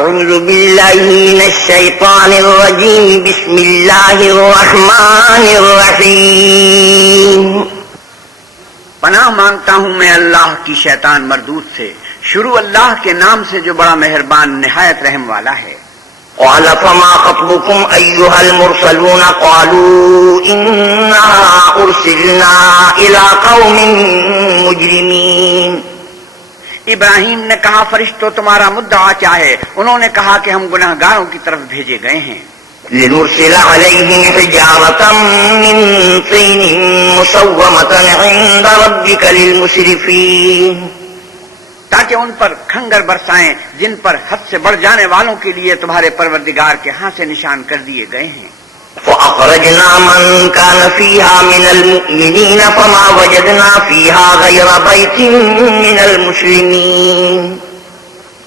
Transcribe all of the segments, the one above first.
أعوذ بالله من الشيطان الرجيم بسم الله الرحمن الرحيم پناہ مانگتا ہوں میں اللہ کی شیطان مردود سے، شروع اللہ کے نام سے جو بڑا مہربان نہایت رحم والا ہے۔ قال فما خطبكم أيها المرسلون قالوا إنا أرسلنا إلى قوم مجرمين ابراہیم نے کہا فرشتوں تمہارا مدعا کیا ہے؟ انہوں نے کہا کہ ہم گناہ گاروں کی طرف بھیجے گئے ہیں۔ لنرسل عليهم حجارة من طين مسومة عند ربك للمسرفين تاکہ ان پر کھنگر برسائیں جن پر حد سے بڑھ جانے والوں کے لیے تمہارے پروردگار کے ہاں سے نشان کر دیے گئے ہیں۔ فأخرجنا من كان فيها من المؤمنين فما وجدنا فيها غير بيت من المسلمين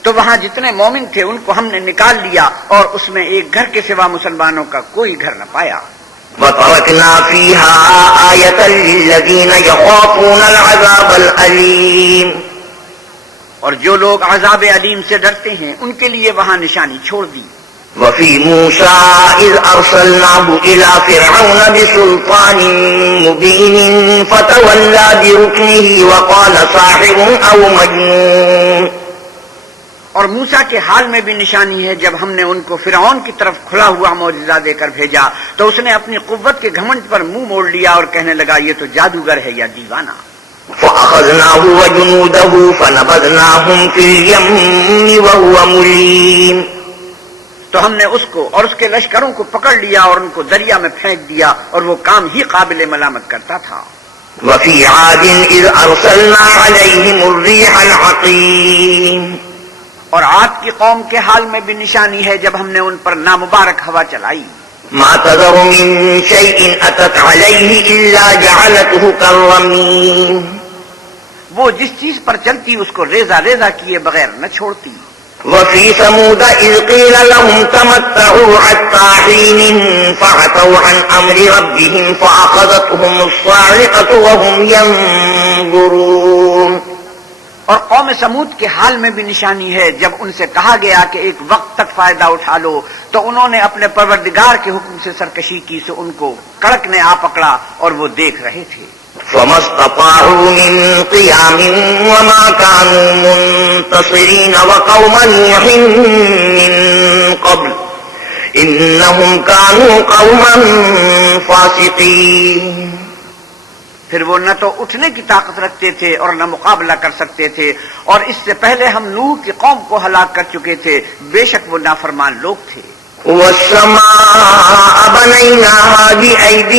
تو وہاں جتنے مومن تھے ان کو ہم نے نکال لیا اور اس میں ایک گھر کے سوا مسلمانوں کا کوئی گھر نہ پایا۔ وتركنا فيها آية للذين يخافون العذاب الأليم اور جو لوگ عذاب علیم سے ڈرتے ہیں ان کے لیے وہاں نشانی چھوڑ دی۔ وفي موسى إذ أرسلناه إلى فرعون بسلطان مبين فتولى بركنه وقال ساحر أو مجنون اور موسیٰ کے حال میں بھی نشانی ہے جب ہم نے ان کو فرعون کی طرف کھلا ہوا معجزہ دے کر بھیجا تو اس نے اپنی قوت کے گھمنڈ پر منہ موڑ لیا اور کہنے لگا یہ تو جادوگر ہے یا دیوانہ۔ فأخذناه وجنوده فنبذناهم في اليم وهو مليم تو ہم نے اس کو اور اس کے لشکروں کو پکڑ لیا اور ان کو دریا میں پھینک دیا اور وہ کام ہی قابل ملامت کرتا تھا۔ وفي عاد إذ أرسلنا عليهم الريح العقيم اور عاد کی قوم کے حال میں بھی نشانی ہے جب ہم نے ان پر نامبارک ہوا چلائی۔ ما تذر من شيء أتت عليه إلا جعلته كالرميم وہ جس چیز پر چلتی اس کو ریزہ ریزہ کیے بغیر نہ چھوڑتی۔ وفي ثمود إذ قيل لهم تمتعوا حتى حين فعتوا عن أمر ربهم فأخذتهم الصاعقة وهم ينظرون اور قوم سمود کے حال میں بھی نشانی ہے جب ان سے کہا گیا کہ ایک وقت تک فائدہ اٹھا لو تو انہوں نے اپنے پروردگار کے حکم سے سرکشی کی سو ان کو کڑک نے آ پکڑا اور وہ دیکھ رہے تھے۔ فما استطاعوا من قيام وما كانوا منتصرين وقوم نوح من قبل إنهم كانوا قوما فاسقين پھر وہ نہ تو اٹھنے کی طاقت رکھتے تھے اور نہ مقابلہ کر سکتے تھے، اور اس سے پہلے ہم نوح کی قوم کو ہلاک کر چکے تھے، بے شک وہ نافرمان لوگ تھے۔ والسماء بنيناها بأيد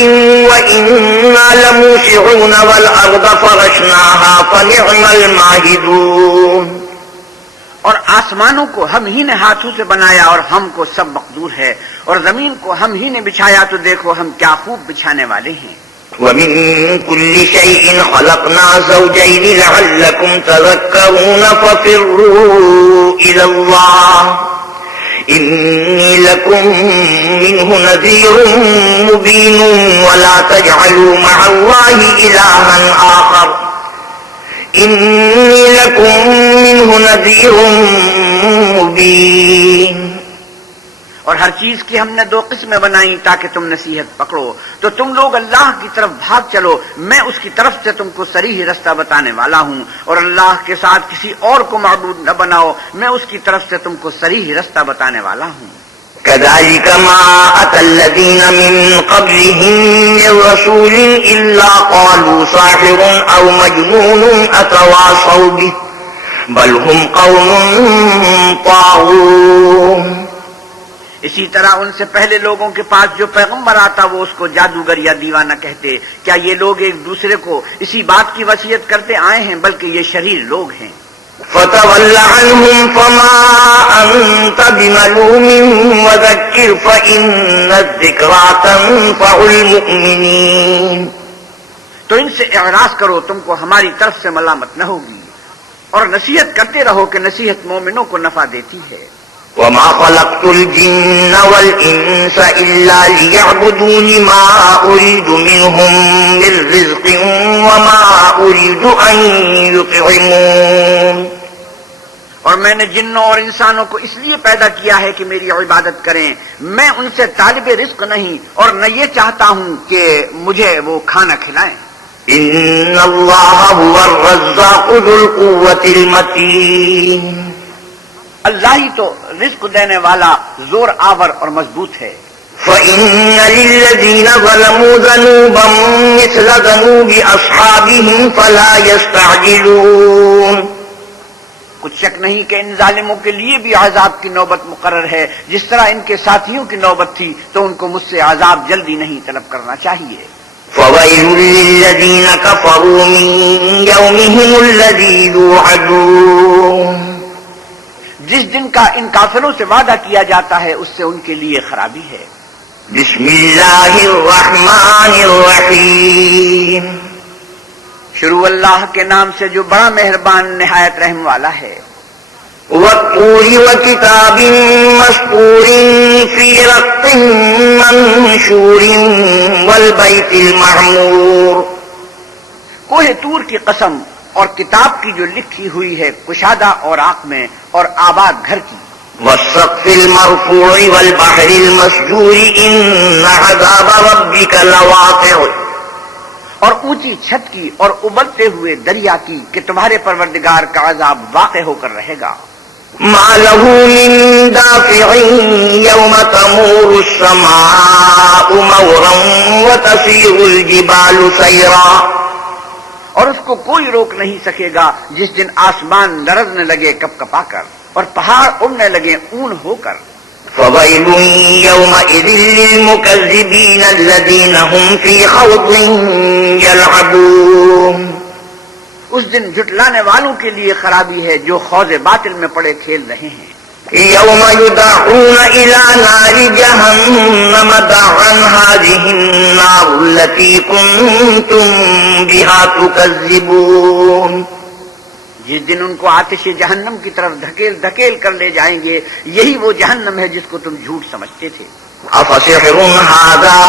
وإنا لموسعون والأرض فرشناها فنعم الماهدون اور آسمانوں کو ہم ہی نے ہاتھوں سے بنایا اور ہم کو سب مقدور ہے، اور زمین کو ہم ہی نے بچھایا تو دیکھو ہم کیا خوب بچھانے والے ہیں۔ ومن كل شيء خلقنا زوجين لعلكم تذكرون ففروا إلى الله إني لكم منه نذير مبين ولا تجعلوا مع الله إلها آخر إني لكم منه نذير مبين اور ہر چیز کی ہم نے دو قسمیں بنائی تاکہ تم نصیحت پکڑو، تو تم لوگ اللہ کی طرف بھاگ چلو، میں اس کی طرف سے تم کو صریح رستہ بتانے والا ہوں، اور اللہ کے ساتھ کسی اور کو معبود نہ بناؤ، میں اس کی طرف سے تم کو صریح رستہ بتانے والا ہوں۔ كذلك ما أتى الذين من قبلهم من رسول إلا قالوا ساحر أو مجنون أتواصوا به بل هم قوم طاغون اسی طرح ان سے پہلے لوگوں کے پاس جو پیغمبر آتا وہ اس کو جادوگر یا دیوانہ کہتے، کیا یہ لوگ ایک دوسرے کو اسی بات کی وصیت کرتے آئے ہیں بلکہ یہ شریر لوگ ہیں۔ فتول عنهم فما أنت بملوم وذكر فإن الذكرى تنفع المؤمنين تو ان سے اعراض کرو، تم کو ہماری طرف سے ملامت نہ ہوگی، اور نصیحت کرتے رہو کہ نصیحت مومنوں کو نفع دیتی ہے۔ وما خلقت الجن والإنس إلا ليعبدون ما أريد منهم من رزق وما أريد أن يطعمون اور میں نے جنوں اور انسانوں کو اس لیے پیدا کیا ہے کہ میری عبادت کریں. میں ان سے طالب رزق نہیں اور نہ یہ چاہتا ہوں کہ مجھے وہ کھانا کھلائیں. ان اللہ هو الرزاق ذو القوة المتین. اللہ ہی تو رزق دینے والا زور آور اور مضبوط ہے. فَإِنَّ لِلَّذِينَ ظَلَمُوا ذَنُوبًا مِثْلَ ذَنُوبِ أَصْحَابِهِمْ فَلَا يَسْتَعْجِلُونَ. کچھ شک نہیں کہ ان ظالموں کے لیے بھی عذاب کی نوبت مقرر ہے. جس طرح ان کے ساتھیوں کی نوبت تھی تو ان کو مجھ سے عذاب جلدی نہیں طلب کرنا چاہیے. فَوَيْلٌ لِّلَّذِينَ كَفَرُوا مِن يَوْمِهِمُ الَّذِي يُوعَدُونَ. جس دن کا ان کافروں سے وعدہ کیا جاتا ہے اس سے ان کے لیے خرابی ہے. بسم اللہ الرحمن الرحیم. شروع اللہ کے نام سے جو بڑا مہربان نہایت رحم والا ہے. وَالطُّورِ وَكِتَابٍ مَّسْطُورٍ فِي رَقٍّ مَّنشُورٍ وَالْبَيْتِ الْمَعْمُورِ. کوہ طور کی قسم اور کتاب کی جو لکھی ہوئی ہے کشادہ اور آنکھ میں اور آباد گھر کی. وَالسَّقْفِ الْمَرْفُوعِ وَالْبَحْرِ الْمَسْجُورِ إِنَّ عَذَابَ رَبِّكَ لَوَاقِعٌ. اور اونچی چھت کی اور ابلتے ہوئے دریا کی کہ تمہارے پروردگار کا عذاب واقع ہو کر رہے گا. مَا لَهُ مِن دَافِعٍ يَوْمَ تَمُورُ السَّمَاءُ مَوْرًا وَتَسِيرُ الْجِبَالُ سَيْرًا. اور اس کو کوئی روک نہیں سکے گا جس دن آسمان لرزنے لگے کپ کپا کر اور پہاڑ اڑنے لگے اون ہو کر. فَوَيْلٌ يَوْمَئِذٍ لِّلْمُكَذِّبِينَ الَّذِينَ هُمْ فِي خَوْضٍ يَلْعَبُونَ. اس دن جھٹلانے والوں کے لیے خرابی ہے جو خوض باطل میں پڑے کھیل رہے ہیں. يَوْمَ يُدْعَوْنَ إِلَى نَارِ جَهَنَّمَ دَعًّا هَٰذِهِ النَّارُ الَّتِي كُنتُم بِهَا تُكَذِّبُونَ. جس دن ان کو آتش جہنم کی طرف دھکیل دھکیل کر لے جائیں گے یہی وہ جہنم ہے جس کو تم جھوٹ سمجھتے تھے. أَفَسِحْرٌ هَٰذَا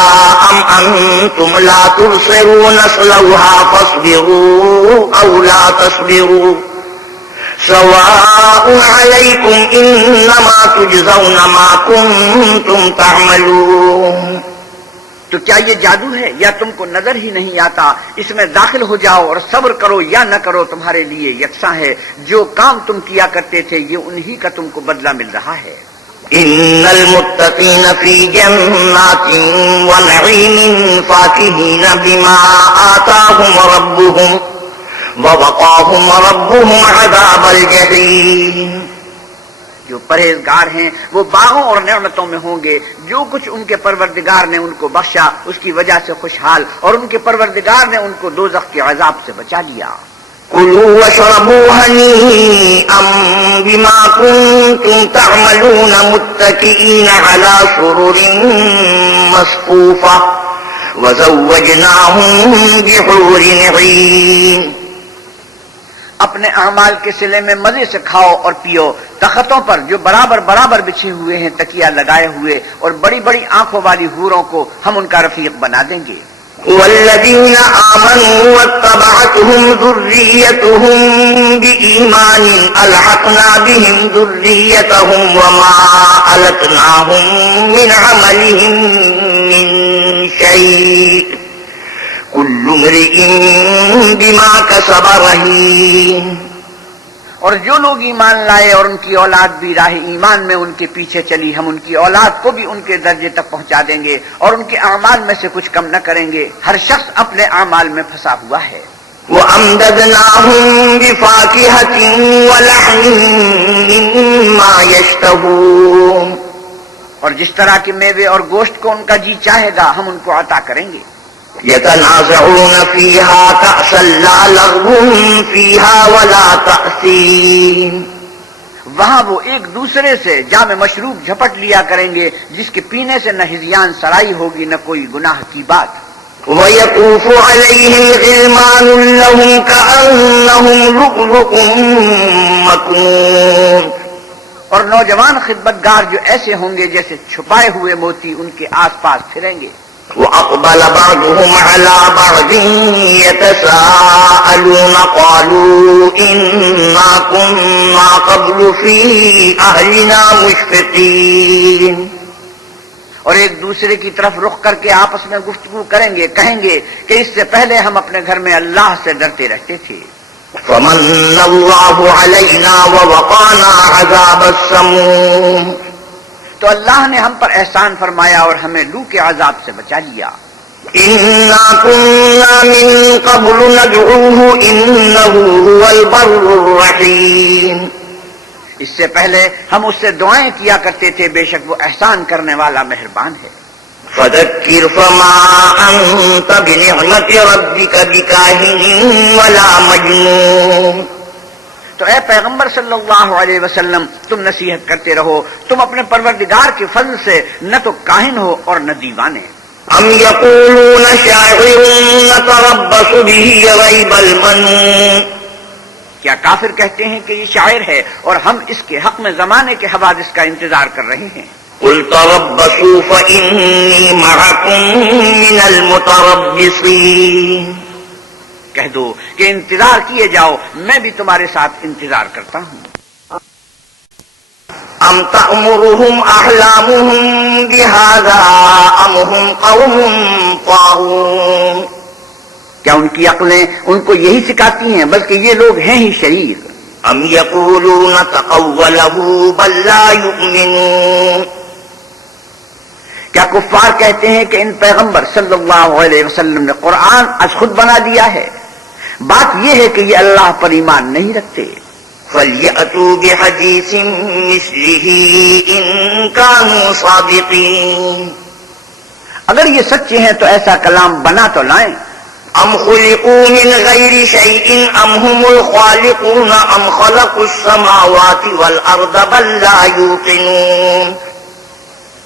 أَمْ أَنتُمْ لَا تُبْصِرُونَ اصْلَوْهَا فَاصْبِرُوا أَوْ لَا تَصْبِرُوا سَوَاءٌ عَلَيْكُمْ إِنَّمَا تُجْزَوْنَ مَا كُنتُمْ تَعْمَلُونَ. تو کیا یہ جادو ہے یا تم کو نظر ہی نہیں آتا؟ اس میں داخل ہو جاؤ اور صبر کرو یا نہ کرو تمہارے لیے یکساں ہے. جو کام تم کیا کرتے تھے یہ انہی کا تم کو بدلہ مل رہا ہے. إِنَّ الْمُتَّقِينَ فِي جَنَّاتٍ وَنَعِيمٍ فَاكِهِينَ بِمَا آتَاهُمْ رَبُّهُمْ وَوَقَاهُمْ رَبُّهُمْ عَذَابَ الْجَحِيمِ. جو پرہیزگار ہیں وہ باغوں اور نعمتوں میں ہوں گے. جو کچھ ان کے پروردگار نے ان کو بخشا اس کی وجہ سے خوشحال اور ان کے پروردگار نے ان کو دوزخ کے عذاب سے بچا لیا. كُلُوا وَاشْرَبُوا هَنِيئًا بِمَا كُنتُمْ تَعْمَلُونَ مُتَّكِئِينَ عَلَىٰ سُرُرٍ مَّصْفُوفَةٍ وَزَوَّجْنَاهُم بِحُورٍ عِينٍ. اپنے اعمال کے صلے میں مزے سے کھاؤ اور پیو. تختوں پر جو برابر برابر بچھے ہوئے ہیں تکیہ لگائے ہوئے اور بڑی بڑی آنکھوں والی حوروں کو ہم ان کا رفیق بنا دیں گے. والذین آمنوا واتبعتهم ذریتهم بإیمان الحقنا بهم ذریتهم وما ألتناهم من عملهم من شيء كل امرئ بما كسب رهين. اور جو لوگ ایمان لائے اور ان کی اولاد بھی راہ ایمان میں ان کے پیچھے چلی ہم ان کی اولاد کو بھی ان کے درجے تک پہنچا دیں گے اور ان کے اعمال میں سے کچھ کم نہ کریں گے. ہر شخص اپنے اعمال میں پھنسا ہوا ہے. وَأَمْدَدْنَاهُمْ بِفَاكِهَةٍ وَلَحْمٍ مِّمَّا يَشْتَهُونَ. اور جس طرح کے میوے اور گوشت کو ان کا جی چاہے گا ہم ان کو عطا کریں گے. يتنازعون فيها كأسا لا لغو فيها ولا تأثيم. وہاں وہ ایک دوسرے سے جام مشروب جھپٹ لیا کریں گے جس کے پینے سے نہ ہذیان سرائی ہوگی نہ کوئی گناہ کی بات. ويطوف عليهم غلمان لهم كأنهم لؤلؤ مكنون. اور نوجوان خدمتگار جو ایسے ہوں گے جیسے چھپائے ہوئے موتی ان کے آس پاس پھریں گے. وأقبل بعضهم على بعض يتساءلون قالوا إنا كنا كنا قبل في أهلنا مشفقين. اور ایک دوسرے کی طرف رخ کر کے آپس میں گفتگو کریں گے، کہیں گے کہ اس سے پہلے ہم اپنے گھر میں اللہ سے ڈرتے رہتے تھے. فمن الله علينا ووقانا عذاب السموم. تو اللہ نے ہم پر احسان فرمایا اور ہمیں لو کے عذاب سے بچا لیا. إنا كنا من قبل ندعوه إنه هو البر الرحيم. اس سے پہلے ہم اس سے دعائیں کیا کرتے تھے، بے شک وہ احسان کرنے والا مہربان ہے. فذكر فما أنت بنعمة ربك بكاهن ولا مجنون. تو اے پیغمبر صلی اللہ علیہ وسلم تم نصیحت کرتے رہو، تم اپنے پروردگار کے فضل سے نہ تو کاہن ہو اور نہ دیوانے. أم يقولون شاعر نتربص به ريب المنون. کیا کافر کہتے ہیں کہ یہ شاعر ہے اور ہم اس کے حق میں زمانے کے حوادث کا انتظار کر رہے ہیں. قل تربصوا فإني معكم من المتربصين. کہہ دو کہ انتظار کیے جاؤ، میں بھی تمہارے ساتھ انتظار کرتا ہوں. أم تأمرهم أحلامهم بهذا أم هم قوم طاغون. کیا ان کی عقلیں ان کو یہی سکھاتی ہیں، بلکہ یہ لوگ ہیں ہی شریر. أم يقولون تقوله بل لا يؤمنون. کیا کفار کہتے ہیں کہ ان پیغمبر صلی اللہ علیہ وسلم نے قرآن از خود بنا دیا ہے؟ بات یہ ہے کہ یہ اللہ پر ایمان نہیں رکھتے. فَلْيَأْتُوا بِحَدِيثٍ مِثْلِهِ إِن كَانُوا صَادِقِينَ. اگر یہ سچے ہیں تو ایسا کلام بنا تو لائیں. أَمْ خُلِقُوا مِنْ غَيْرِ شَيْءٍ أَمْ هُمُ الْخَالِقُونَ أَمْ خَلَقُوا السَّمَاوَاتِ وَالْأَرْضَ بَل لَّا يُوقِنُونَ.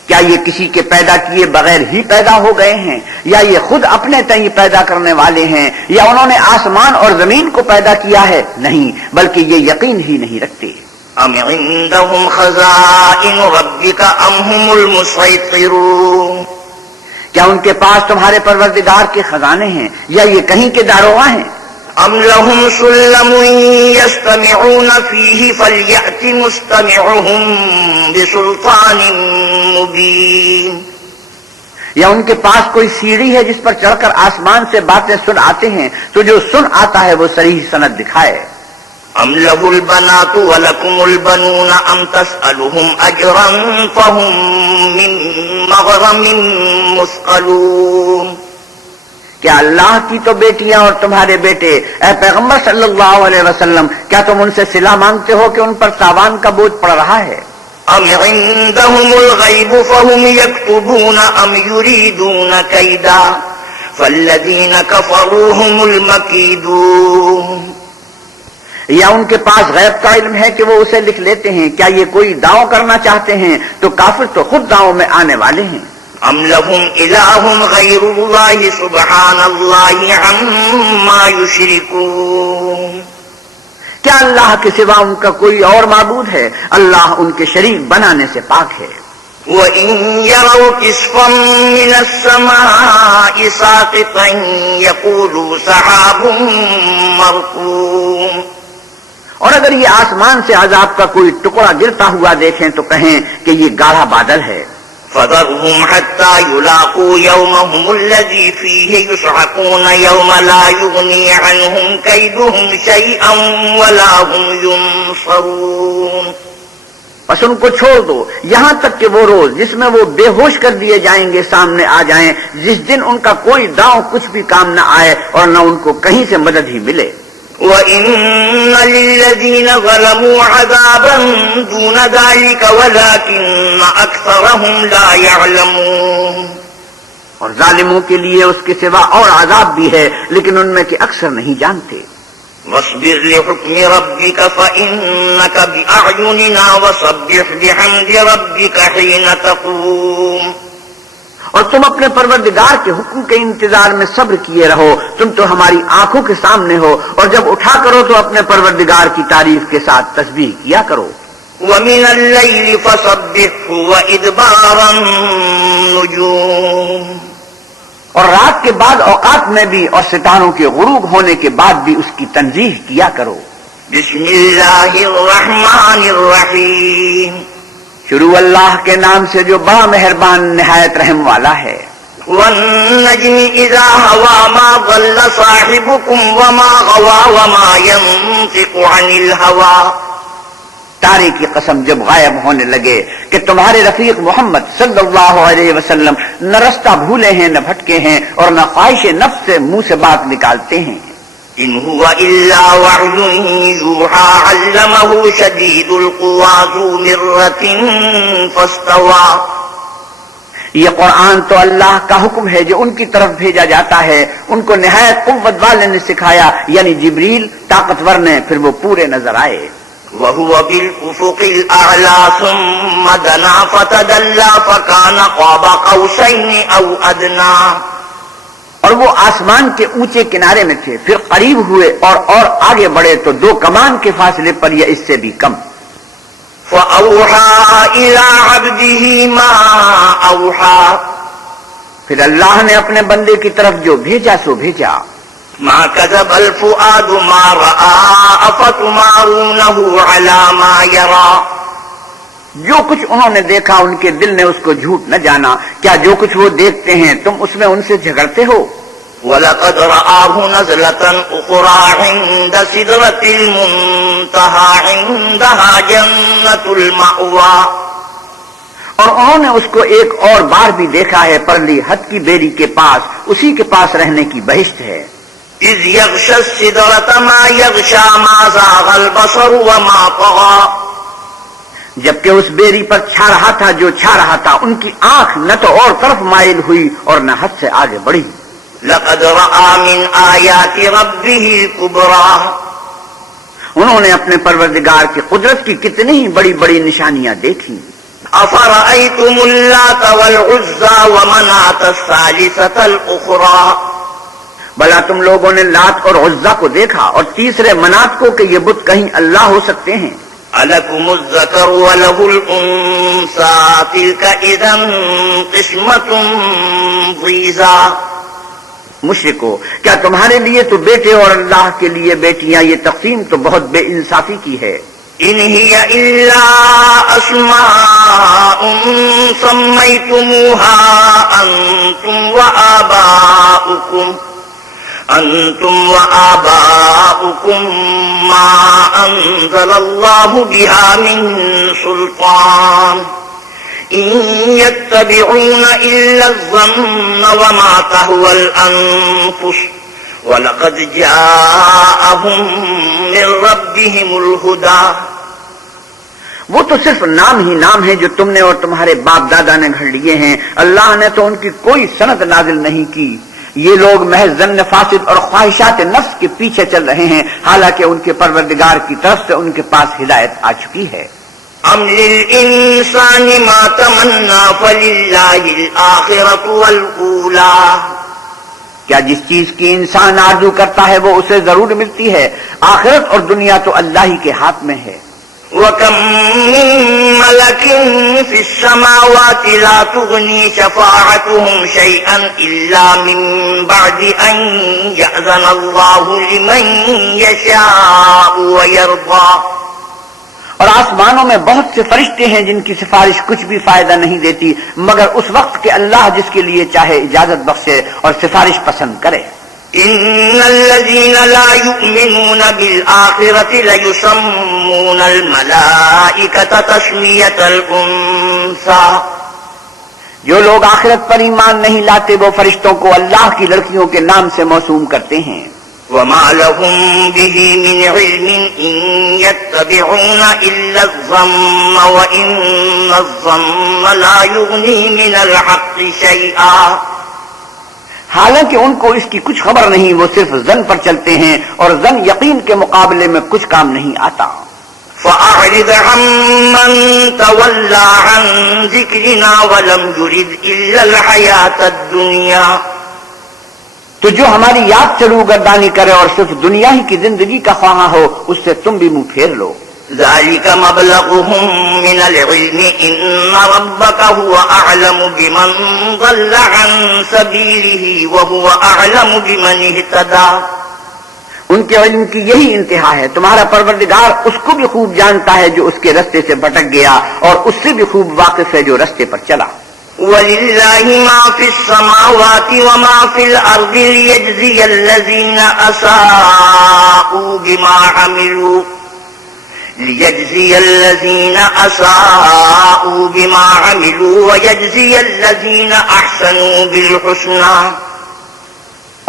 کیا یہ کسی کے پیدا کیے بغیر ہی پیدا ہو گئے ہیں، یا یہ خود اپنے تئیں پیدا کرنے والے ہیں، یا انہوں نے آسمان اور زمین کو پیدا کیا ہے؟ نہیں، بلکہ یہ یقین ہی نہیں رکھتے. أَمْ عِندَهُمْ خَزَائِنُ رَبِّكَ أَمْ هُمُ الْمُسَيْطِرُونَ. کیا ان کے پاس تمہارے پروردگار کے خزانے ہیں، یا یہ کہیں کے داروغہ ہیں؟ أَمْ لَهُمْ سُلَّمٌ يَسْتَمِعُونَ فِيهِ فَلْيَأْتِ مُسْتَمِعُهُم بِسُلْطَانٍ مُبِينٍ. یا ان کے پاس کوئی سیڑھی ہے جس پر چڑھ کر آسمان سے باتیں سن آتے ہیں، تو جو سن آتا ہے وہ صریح سند دکھائے. أَمْ لَهُ الْبَنَاتُ وَلَكُمُ الْبَنُونَ أَمْ تَسْأَلُهُمْ أَجْرًا فَهُمْ مِنْ مَغْرَمٍ مُثْقَلُونَ. کیا اللہ کی تو بیٹیاں اور تمہارے بیٹے، اے پیغمبر صلی اللہ علیہ وسلم، کیا تم ان سے صلہ مانگتے ہو کہ ان پر تاوان کا بوجھ پڑ رہا ہے؟ أَمْ عِندَهُمُ الْغَيْبُ فَهُمْ يَكْتُبُونَ أَمْ يُرِيدُونَ كَيْدًا فَالَّذِينَ كَفَرُوا هُمُ الْمَكِيدُونَ. یا ان کے پاس غیب کا علم ہے کہ وہ اسے لکھ لیتے ہیں؟ کیا یہ کوئی دعو کرنا چاہتے ہیں؟ تو کافر تو خود دعو میں آنے والے ہیں. أَمْ لَهُمْ إِلَٰهٌ غَيْرُ اللَّهِ سُبْحَانَ اللَّهِ عَمَّا يُشْرِكُونَ. کیا اللہ کے سوا ان کا کوئی اور معبود ہے؟ اللہ ان کے شریک بنانے سے پاک ہے. وَإِن يَرَوْا كِسْفًا مِّنَ السَّمَاءِ سَاقِطًا يَقُولُوا سَحَابٌ مَّرْكُومٌ. اور اگر یہ آسمان سے عذاب کا کوئی ٹکڑا گرتا ہوا دیکھیں تو کہیں کہ یہ گاڑھا بادل ہے. فَذَرْهُمْ حَتَّىٰ يُلَاقُوا يَوْمَهُمُ الَّذِي فِيهِ يُصْعَقُونَ يَوْمَ لَا يُغْنِي عَنْهُمْ كَيْدُهُمْ شَيْئًا وَلَا هُمْ يُنصَرُونَ. بس ان کو چھوڑ دو یہاں تک کہ وہ روز جس میں وہ بے ہوش کر دیے جائیں گے سامنے آ جائیں، جس دن ان کا کوئی داؤ کچھ بھی کام نہ آئے اور نہ ان کو کہیں سے مدد ہی ملے. وَإِنَّ لِلَّذِينَ ظَلَمُوا عَذَابًا دُونَ ذَلِكَ وَلَٰكِنَّ أَكْثَرَهُمْ لَا يَعْلَمُونَ. اور ظالموں کے لیے اس کے سوا اور عذاب بھی ہے، لیکن ان میں کہ اکثر نہیں جانتے. وَاصْبِرْ لِحُكْمِ رَبِّكَ فَإِنَّكَ بِأَعْيُنِنَا وَسَبِّحْ بِحَمْدِ رَبِّكَ حِينَ تَقُومُ. اور تم اپنے پروردگار کے حکم کے انتظار میں صبر کیے رہو، تم تو ہماری آنکھوں کے سامنے ہو، اور جب اٹھا کرو تو اپنے پروردگار کی تعریف کے ساتھ تسبیح کیا کرو. وَمِنَ اللَّيْلِ فَسَبِّحْهُ وَإِدْبَارَ النُّجُومِ. اور رات کے بعد اوقات میں بھی اور ستاروں کے غروب ہونے کے بعد بھی اس کی تنزیہ کیا کرو. بسم اللہ الرحمن الرحیم شروع اللہ کے نام سے جو بڑا مہربان نہایت رحم والا ہے. والنجم اذا ہوا ما ضل صاحبكم وما غوا وما ينطق عن الهوى. تارے کی قسم جب غائب ہونے لگے کہ تمہارے رفیق محمد صلی اللہ علیہ وسلم نہ رستہ بھولے ہیں نہ بھٹکے ہیں اور نہ خواہش نفس سے منہ سے بات نکالتے ہیں. ان هو الا وحی یوحى علمه شدید القوى ذو مرة فاستوى. یہ قرآن تو اللہ کا حکم ہے جو ان کی طرف بھیجا جاتا ہے، ان کو نہایت قوت والے نے سکھایا، یعنی جبریل طاقتور نے، پھر وہ پورے نظر آئے. وهو بالافق الاعلى ثم دنا فتدلى فكان قاب قوسين او ادنى. اور وہ آسمان کے اونچے کنارے میں تھے، پھر قریب ہوئے اور آگے بڑھے تو 2 کمان کے فاصلے پر یا اس سے بھی کم. فأوحى إلى عبده ما أوحى. پھر اللہ نے اپنے بندے کی طرف جو بھیجا سو بھیجا. ما كذب الفؤاد ما رأى أفتمارونه على ما يرى. جو کچھ انہوں نے دیکھا ان کے دل نے اس کو جھوٹ نہ جانا، کیا جو کچھ وہ دیکھتے ہیں تم اس میں ان سے جھگڑتے ہو؟ وَلَقَدْ رَآهُ نَزْلَةً أُخْرَى عِندَ سِدْرَةِ الْمُنتَهَى عِندَهَا جَنَّةُ الْمَأْوَى. اور انہوں نے اس کو ایک اور بار بھی دیکھا ہے، پرلی حد کی بیری کے پاس، اسی کے پاس رہنے کی بہشت ہے. إِذْ يَغْشَى السِّدْرَةَ مَا يَغْشَى مَا زَاغَ الْبَصَرُ وَمَا طَغَى. جبکہ اس بیری پر چھا رہا تھا جو چھا رہا تھا، ان کی آنکھ نہ تو اور طرف مائل ہوئی اور نہ حد سے آگے بڑھی. لقد رأى من آیات ربه الكبرى. انہوں نے اپنے پروردگار کی قدرت کی کتنی ہی بڑی بڑی نشانیاں دیکھی. افرأيتم اللات والعزى ومناة الثالثة الأخرى. بھلا تم لوگوں نے لات اور عزا کو دیکھا اور تیسرے منات کو کہ یہ بت کہیں اللہ ہو سکتے ہیں. ألكم الذكر وله الأنثى تلك إذا قسمة ضيزى. مشرکو، کیا تمہارے لیے تو بیٹے اور اللہ کے لیے بیٹیاں، یہ تقسیم تو بہت بے انصافی کی ہے. إن هي إلا أسماء سميتموها أنتم وآباؤكم ما أنزل الله بها من سلطان إن يتبعون إلا الظن وما تهوى الأنفس وَلَقَدْ جَاءَهُم مِّن رَّبِّهِمُ الْهُدَىٰ. وہ تو صرف نام ہی نام ہے جو تم نے اور تمہارے باپ دادا نے گھڑ لیے ہیں، اللہ نے تو ان کی کوئی سند نازل نہیں کی. یہ لوگ محض ظن فاسد اور خواہشات نفس کے پیچھے چل رہے ہیں، حالانکہ ان کے پروردگار کی طرف سے ان کے پاس ہدایت آ چکی ہے. أَمْ لِلْإِنسَانِ مَا تَمَنَّىٰ فَلِلَّهِ الْآخِرَةُ وَالْأُولَىٰ. کیا جس چیز کی انسان آرزو کرتا ہے وہ اسے ضرور ملتی ہے، آخرت اور دنیا تو اللہ ہی کے ہاتھ میں ہے. وَكَم مِّن مَّلَكٍ فِي السَّمَاوَاتِ لَا تُغْنِي شَفَاعَتُهُمْ شَيْئًا إِلَّا مِن بَعْدِ أَن يَأْذَنَ اللَّهُ لِمَن يَشَاءُ وَيَرْضَىٰ. اور آسمانوں میں بہت سے فرشتے ہیں جن کی سفارش کچھ بھی فائدہ نہیں دیتی مگر اس وقت کہ اللہ جس کے لیے چاہے اجازت بخشے اور سفارش پسند کرے. إِنَّ الَّذِينَ لَا يُؤْمِنُونَ بِالْآخِرَةِ لَيُسَمُّونَ الْمَلَائِكَةَ تَسْمِيَةَ الْأُنثَىٰ. جو لوگ آخرت پر ایمان نہیں لاتے وہ فرشتوں کو اللہ کی لڑکیوں کے نام سے موسوم کرتے ہیں. وَمَا لَهُم بِهِ مِنْ عِلْمٍ إِن يَتَّبِعُونَ إِلَّا الظَّنَّ وَإِنَّ الظَّنَّ لَا يُغْنِي مِنَ الْحَقِّ شَيْئًا. حالانکہ ان کو اس کی کچھ خبر نہیں، وہ صرف ظن پر چلتے ہیں اور ظن یقین کے مقابلے میں کچھ کام نہیں آتا. فَأَعْرِضْ عَمَّن تَوَلَّىٰ عَن ذِكْرِنَا وَلَمْ يُرِدْ إِلَّا الْحَيَاةَ الدُّنْيَا. تو جو ہماری یاد سے روگردانی کرے اور صرف دنیا ہی کی زندگی کا خواہاں ہو اس سے تم بھی منہ پھیر لو. ذَلِكَ مَبْلَغُهُم مِّنَ الْعِلْمِ إِنَّ رَبَّكَ هُوَ أَعْلَمُ بِمَن ضَلَّ عَن سَبِيلِهِ وَهُوَ أَعْلَمُ بِمَنِ اهْتَدَىٰ. ان کے علم کی یہی انتہا ہے. تمہارا پروردگار اس کو بھی خوب جانتا ہے جو اس کے رستے سے بھٹک گیا، اور اس سے بھی خوب واقف ہے جو رستے پر چلا. وَلِلَّهِ مَا فِي السَّمَاوَاتِ وَمَا فِي الْأَرْضِ لِيَجْزِيَ الَّذِينَ أَسَاءُوا بِمَا عَمِلُوا وَيَجْزِيَ الَّذِينَ أَحْسَنُوا بِالْحُسْنَى.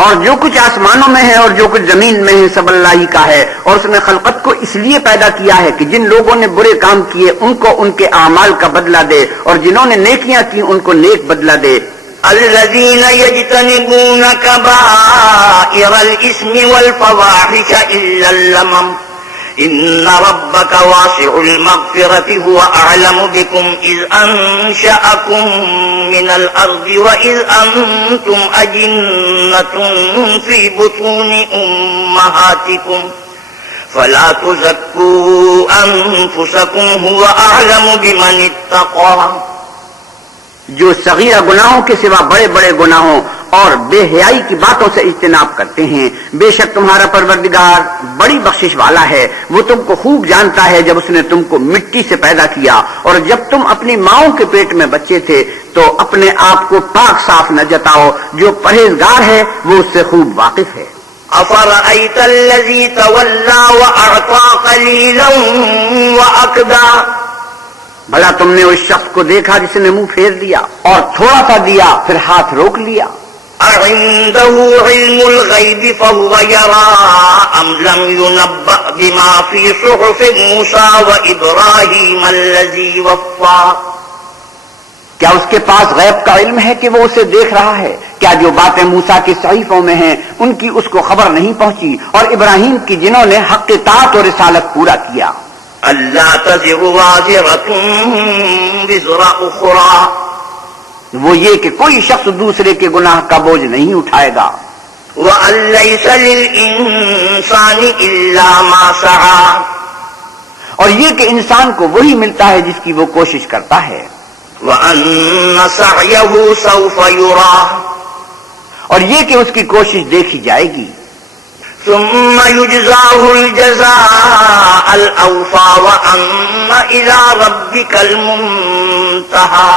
اور جو کچھ آسمانوں میں ہے اور جو کچھ زمین میں ہے سب اللہ ہی کا ہے، اور اس نے خلقت کو اس لیے پیدا کیا ہے کہ جن لوگوں نے برے کام کیے ان کو ان کے اعمال کا بدلہ دے، اور جنہوں نے نیکیاں کی ان کو نیک بدلہ دے. الذين يجتنبون كبائر الإثم والفواحش إلا اللمم إن ربك واسع المغفرة هو أعلم بكم إذ أنشأكم من الأرض وإذ أنتم أجنة في بطون أمهاتكم فلا تزكوا أنفسكم هو أعلم بمن اتقى. جو صغیرہ گناہوں کے سوا بڑے بڑے گناہوں اور بے حیائی کی باتوں سے اجتناب کرتے ہیں، بے شک تمہارا پروردگار بڑی بخشش والا ہے. وہ تم کو خوب جانتا ہے جب اس نے تم کو مٹی سے پیدا کیا، اور جب تم اپنی ماؤں کے پیٹ میں بچے تھے تو اپنے آپ کو پاک صاف نہ جتاؤ. جو پرہیزگار ہے وہ اس سے خوب واقف ہے. أفرأيت الذي تولى وأعطى قليلا وأكدى. بھلا تم نے اس شخص کو دیکھا جس نے منہ پھیر دیا اور تھوڑا سا دیا پھر ہاتھ روک لیا. أعنده علم الغيب فهو يرى أم لم ينبأ بما في صحف موسى وإبراهيم الذي وفى. کیا اس کے پاس غیب کا علم ہے کہ وہ اسے دیکھ رہا ہے؟ کیا جو باتیں موسیٰ کی صحیفوں میں ہیں ان کی اس کو خبر نہیں پہنچی، اور ابراہیم کی جنہوں نے حق اطاعت اور رسالت پورا کیا. ألا تزر وازرة وزر أخرى. وہ یہ کہ کوئی شخص دوسرے کے گناہ کا بوجھ نہیں اٹھائے گا. وأن ليس للإنسان إلا ما سعى. اور یہ کہ انسان کو وہی ملتا ہے جس کی وہ کوشش کرتا ہے. وأن سعيه سوف يرى. اور یہ کہ اس کی کوشش دیکھی جائے گی. ثم يجزاه الجزاء الأوفى وأن إلى ربك المنتهى.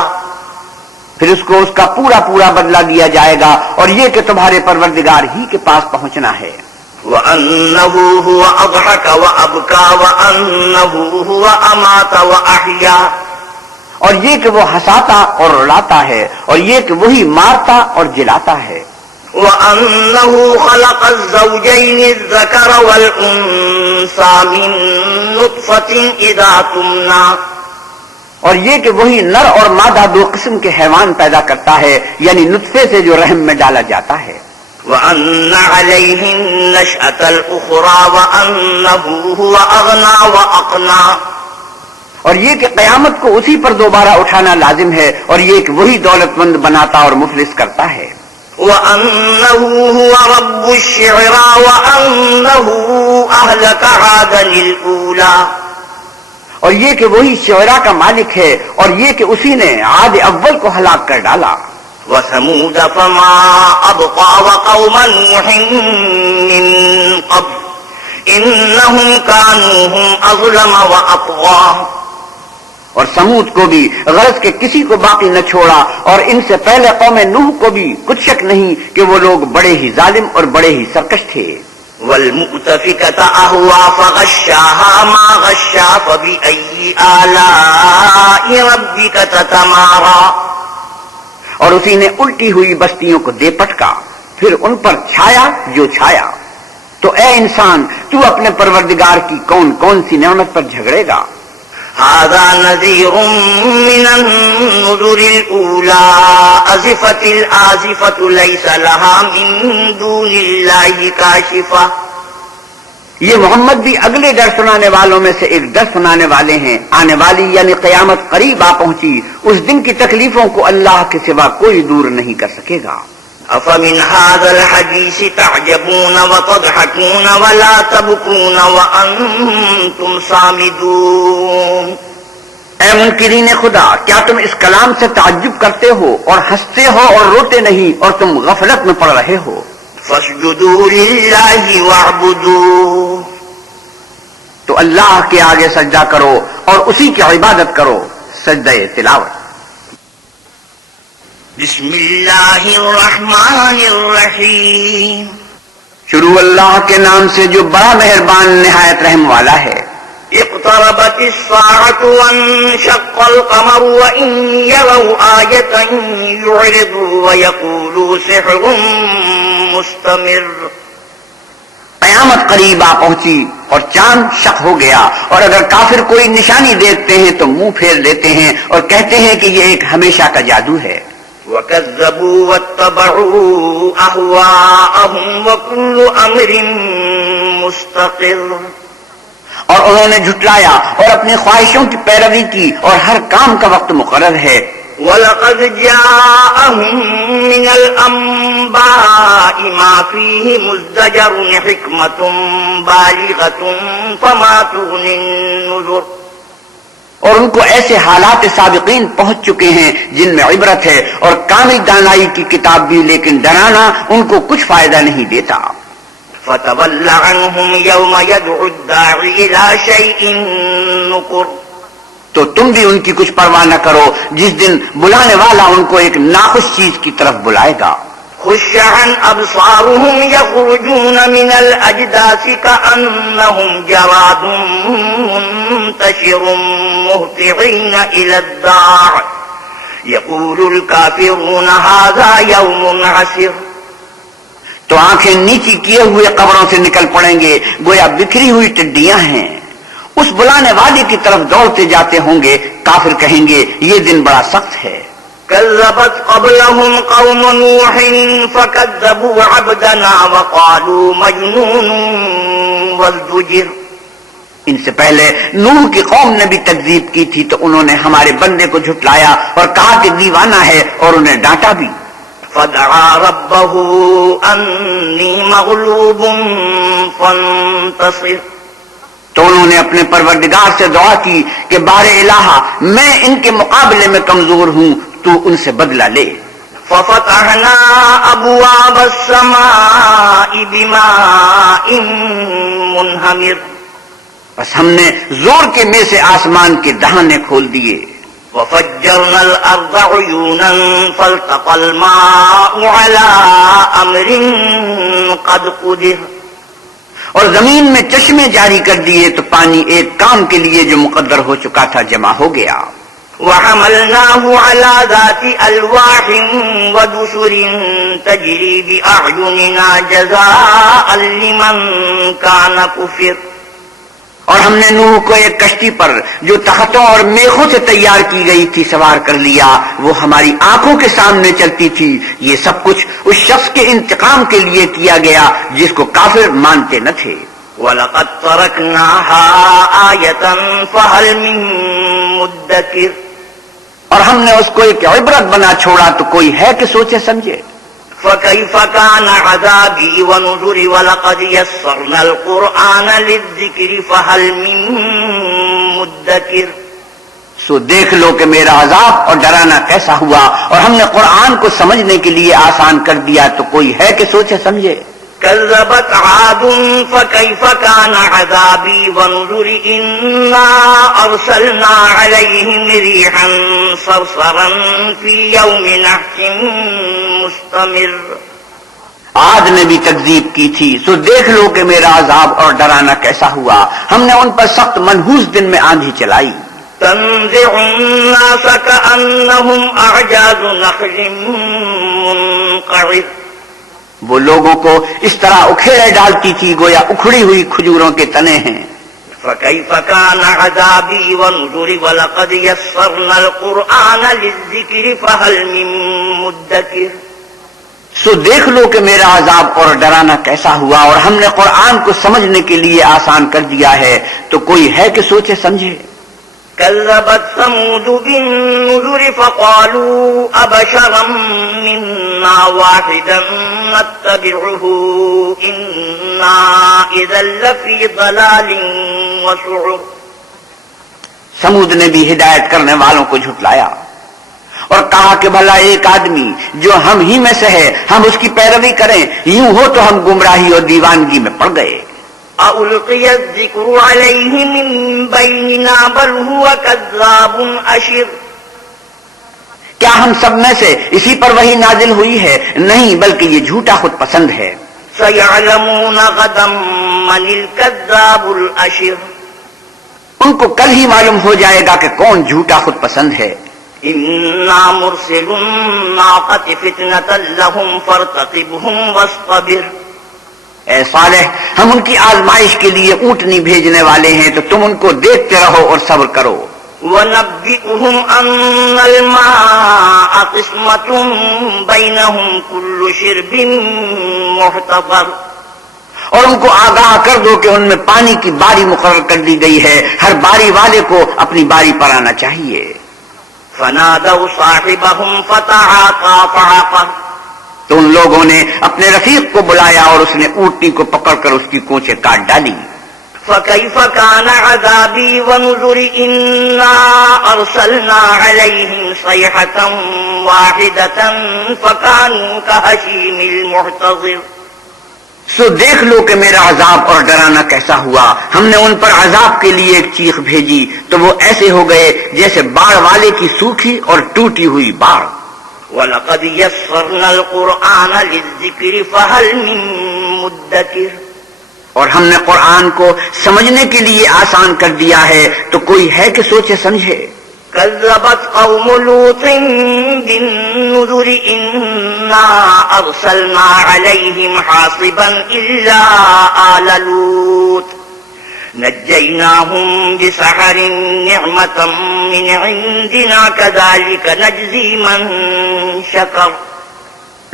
پھر اس کو اس کا پورا پورا بدلہ دیا جائے گا، اور یہ کہ تمہارے پروردگار ہی کے پاس پہنچنا ہے. وأنه هو أضحك وأبكى وأنه هو أمات وأحيا. اور یہ کہ وہ ہنساتا اور رلاتا ہے، اور یہ کہ وہی مارتا اور جلاتا ہے. وأنه خلق الزوجين الذكر والأنثى من نطفة إذا تمنى. اور یہ کہ وہی نر اور مادہ دو قسم کے حیوان پیدا کرتا ہے، یعنی نطفے سے جو رحم میں ڈالا جاتا ہے. وأن عليه النشأة الأخرى وأنه هو أغنى وأقنى. اور یہ کہ قیامت کو اسی پر دوبارہ اٹھانا لازم ہے، اور یہ کہ وہی دولت مند بناتا اور مفلس کرتا ہے. وأنه هو رب الشعرى وأنه أهلك عادا الأولى. اور یہ کہ وہی شعراء کا مالک ہے، اور یہ کہ اسی نے عاد اول کو ہلاک کر ڈالا. وثمود فما أبقى وقوم نوح من قبل إنهم كانوا هم أظلم وأطغى. اور سمود کو بھی غرض کے کسی کو باقی نہ چھوڑا، اور ان سے پہلے قوم نوح کو بھی کچھ شک نہیں کہ وہ لوگ بڑے ہی ظالم اور بڑے ہی سرکش تھے. والمؤتفكة أهوى فغشاها ما غشا فبأي آلاء ربك تتمارى. اور اسی نے الٹی ہوئی بستیوں کو دے پٹکا، پھر ان پر چھایا جو چھایا. تو اے انسان، تو اپنے پروردگار کی کون کون سی نعمت پر جھگڑے گا. هذا نذير من النذر الأولى أزفت الآزفة ليس لها من دون الله كاشفة. یہ محمد بھی اگلے ڈر سنانے والوں میں سے ایک ڈر سنانے والے ہیں. آنے والی یعنی قیامت قریب آ پہنچی، اس دن کی تکلیفوں کو اللہ کے سوا کوئی دور نہیں کر سکے گا. أفمن هذا الحديث تعجبون وتضحكون ولا تبكون وأنتم صامدون. اے منکرین خدا، کیا تم اس کلام سے تعجب کرتے ہو اور ہنستے ہو اور روتے نہیں، اور تم غفلت میں پڑ رہے ہو؟ فاسجدوا للہ واعبدوہ، تو اللہ کے آگے سجدہ کرو اور اسی کی عبادت کرو، سجدہ تلاوت۔ بسم اللہ الرحمن الرحیم، شروع اللہ کے نام سے جو بڑا مہربان نہایت رحم والا ہے۔ اقتربت الساعة وانشق القمر وإن يروا آية يعرضوا ويقولوا سحر مستمر، قیامت قریب آ پہنچی اور چاند شق ہو گیا، اور اگر کافر کوئی نشانی دیکھتے ہیں تو منہ پھیر لیتے ہیں اور کہتے ہیں کہ یہ ایک ہمیشہ کا جادو ہے۔ وَكَذَّبُوا وَاتَّبَعُوا أَهْوَاءَهُمْ وَكُلُّ أَمْرٍ مُسْتَقِرٌ، اور انہوں نے جھٹلایا اور اپنی خواہشوں کی پیروی کی، اور ہر کام کا وقت مقرر ہے۔ وَلَقَدْ جَاءَهُم مِّنَ الْأَنبَاءِ مَا فِيهِ مُزْدَجَرٌ حِكْمَةٌ بَالِغَةٌ فَمَا تُغْنِ النُّذُرُ، اور ان کو ایسے حالات سابقین پہنچ چکے ہیں جن میں عبرت ہے، اور کامل دانائی کی کتاب بھی، لیکن ڈرانا ان کو کچھ فائدہ نہیں دیتا۔ فَتَوَلَّ عَنْهُمْ يَوْمَ يَدْعُ الدَّاعِ إِلَىٰ شَيْءٍ نُّكُرٍ، تو تم بھی ان کی کچھ پرواہ نہ کرو جس دن بلانے والا ان کو ایک ناخوش چیز کی طرف بلائے گا۔ خُشَّ عَنْ أَبْصَارُهُمْ يَخْرُجُونَ مِنَ الْأَجْدَاثِ كَأَنَّهُمْ جَرَادٌ مُّنتَشِرٌ مُّهْطِعِينَ إِلَى الدَّاعِ يَقُولُ الْكَافِرُونَ هَٰذَا يَوْمٌ عَسِرٌ، تو آنکھیں نیچی کیے ہوئے قبروں سے نکل پڑیں گے گویا بکھری ہوئی ٹڈیاں ہیں، اس بلانے والے کی طرف دوڑتے جاتے ہوں گے۔ کافر کہیں گے یہ دن بڑا سخت ہے۔ كذبت قبلهم قوم نوح فكذبوا عبدنا وقالوا مجنون وازدجر، ان سے پہلے نوح کی قوم نے بھی تکذیب کی تھی تو انہوں نے ہمارے بندے کو جھٹلایا اور کہا کہ دیوانہ ہے، اور انہیں ڈانٹا بھی۔ فدعا ربه انی مغلوب فانتصر، تو انہوں نے اپنے پروردگار سے دعا کی کہ بار الہ میں ان کے مقابلے میں کمزور ہوں، تو ان سے بدلہ لے۔ ففتحنا ابواب السماء بماء منہمر، بس ہم نے زور کے میں سے آسمان کے دہانے کھول دیے۔ وفجرنا الارض عیونا فالتقى الماء على امر قد قدر، اور زمین میں چشمے جاری کر دیے تو پانی ایک کام کے لیے جو مقدر ہو چکا تھا جمع ہو گیا۔ وحملناه على ذات الواح ودسر تجري باعيننا جزاء لمن كان كفر، اور ہم نے نوح کو ایک کشتی پر جو تختوں اور میخوں سے تیار کی گئی تھی سوار کر لیا، وہ ہماری آنکھوں کے سامنے چلتی تھی۔ یہ سب کچھ اس شخص کے انتقام کے لیے کیا گیا جس کو کافر مانتے نہ تھے۔ وَلَقَدْ تَرَكْنَاهَا آيَةً فَهَلْ مِن مُدَّكِرٍ، اور ہم نے اس کو ایک عبرت بنا چھوڑا تو کوئی ہے کہ سوچے سمجھے۔ فَكَيْفَ كَانَ عَذَابِي وَنُذُرِ وَلَقَدْ يَسَّرْنَا الْقُرْآنَ لِلذِّكْرِ فَهَلْ مِن مُدَّكِرٍ، سو دیکھ لو کہ میرا عذاب اور ڈرانا کیسا ہوا، اور ہم نے قرآن کو سمجھنے کے لیے آسان کر دیا تو کوئی ہے کہ سوچے سمجھے۔ كذبت عاد فكيف كان عذابي ونذر إنا أرسلنا عليهم ريحا صرصرا في يوم نحس مستمر، عاد نے بھی تکذیب کی تھی، سو دیکھ لو کہ میرا عذاب اور ڈرانا کیسا ہوا، ہم نے ان پر سخت منحوس دن میں آندھی چلائی۔ تنزع الناس كأنهم أعجاز نخل منقعر، وہ لوگوں کو اس طرح اکھیڑے ڈالتی تھی گویا اکھڑی ہوئی کھجوروں کے تنے ہیں۔ فكيف كان عذابي ونذر ولقد يسرنا القرآن للذكر فهل من مدكر، سو دیکھ لو کہ میرا عذاب اور ڈرانا کیسا ہوا، اور ہم نے قرآن کو سمجھنے کے لیے آسان کر دیا ہے تو کوئی ہے کہ سوچے سمجھے۔ كذبت ثمود بالنذر فقالوا أبشرا منا واحدا نتبعه إنا إذا لفي ضلال وسعر، سمود نے بھی ہدایت کرنے والوں کو جھٹلایا، اور کہا کہ بھلا ایک آدمی جو ہم ہی میں سے ہے ہم اس کی پیروی کریں، یوں ہو تو ہم گمراہی اور دیوانگی میں پڑ گئے۔ أَأُلْقِيَ الذِّكْرُ عَلَيْهِ مِن بَيْنِنَا بَلْ هُوَ كَذَّابٌ أَشِرٌ، کیا ہم سب میں سے اسی پر وہی نازل ہوئی ہے؟ نہیں، بلکہ یہ جھوٹا خود پسند ہے۔ سَيَعْلَمُونَ غَدًا مَنِ الْكَذَّابُ الْأَشِرُ، ان کو کل ہی معلوم ہو جائے گا کہ کون جھوٹا خود پسند ہے۔ إِنَّا مُرْسِلُو النَّاقَةِ فِتْنَةً لَهُمْ فَارْتَقِبْهُمْ وَاصْطَبِرْ، اے صالح، ہم ان کی آزمائش کے لیے اونٹنی بھیجنے والے ہیں تو تم ان کو دیکھتے رہو اور صبر کرو۔ وَنَبِّئُهُمْ أَنَّ الْمَاءَ قِسْمَةٌ بَيْنَهُمْ كُلُّ شِرْبٍ مُحْتَضَرٌ، اور ان کو آگاہ کر دو کہ ان میں پانی کی باری مقرر کر دی گئی ہے، ہر باری والے کو اپنی باری پر آنا چاہیے۔ فَنَادَوْا صَاحِبَهُمْ فَتَعَاطَىٰ فَعَقَرَ، تو ان لوگوں نے اپنے رفیق کو بلایا اور اس نے اونٹنی کو پکڑ کر اس کی کونچیں کاٹ ڈالی۔ فَكَيْفَ كَانَ عَذَابِي وَنُذُرِ إِنَّا أَرْسَلْنَا عَلَيْهِمْ صَيْحَةً وَاحِدَةً فَكَانُوا كَهَشِيمِ الْمُحْتَظِرِ، سو دیکھ لو کہ میرا عذاب اور ڈرانا کیسا ہوا۔ ہم نے ان پر عذاب کے لیے ایک چیخ بھیجی تو وہ ایسے ہو گئے جیسے باڑ والے کی سوکھی اور ٹوٹی ہوئی باڑ۔ وَلَقَدْ يَسَّرْنَا الْقُرْآنَ لِلذِّكْرِ فَهَلْ مِن مُّدَّكِرٍ، اور ہم نے قرآن کو سمجھنے کے لیے آسان کر دیا ہے تو کوئی ہے کہ سوچے سمجھے۔ كَذَّبَتْ قَوْمُ لُوطٍ بِالنُّذُرِ إِنَّا أَرْسَلْنَا عَلَيْهِمْ حَاصِبًا إِلَّا آلَ لُوطٍ نَجَّيْنَاهُمْ بِسَحَرٍ نِعْمَةً مِّنْ عِندِنَا كَذَلِكَ نَجْزِي مَن شَكَرَ،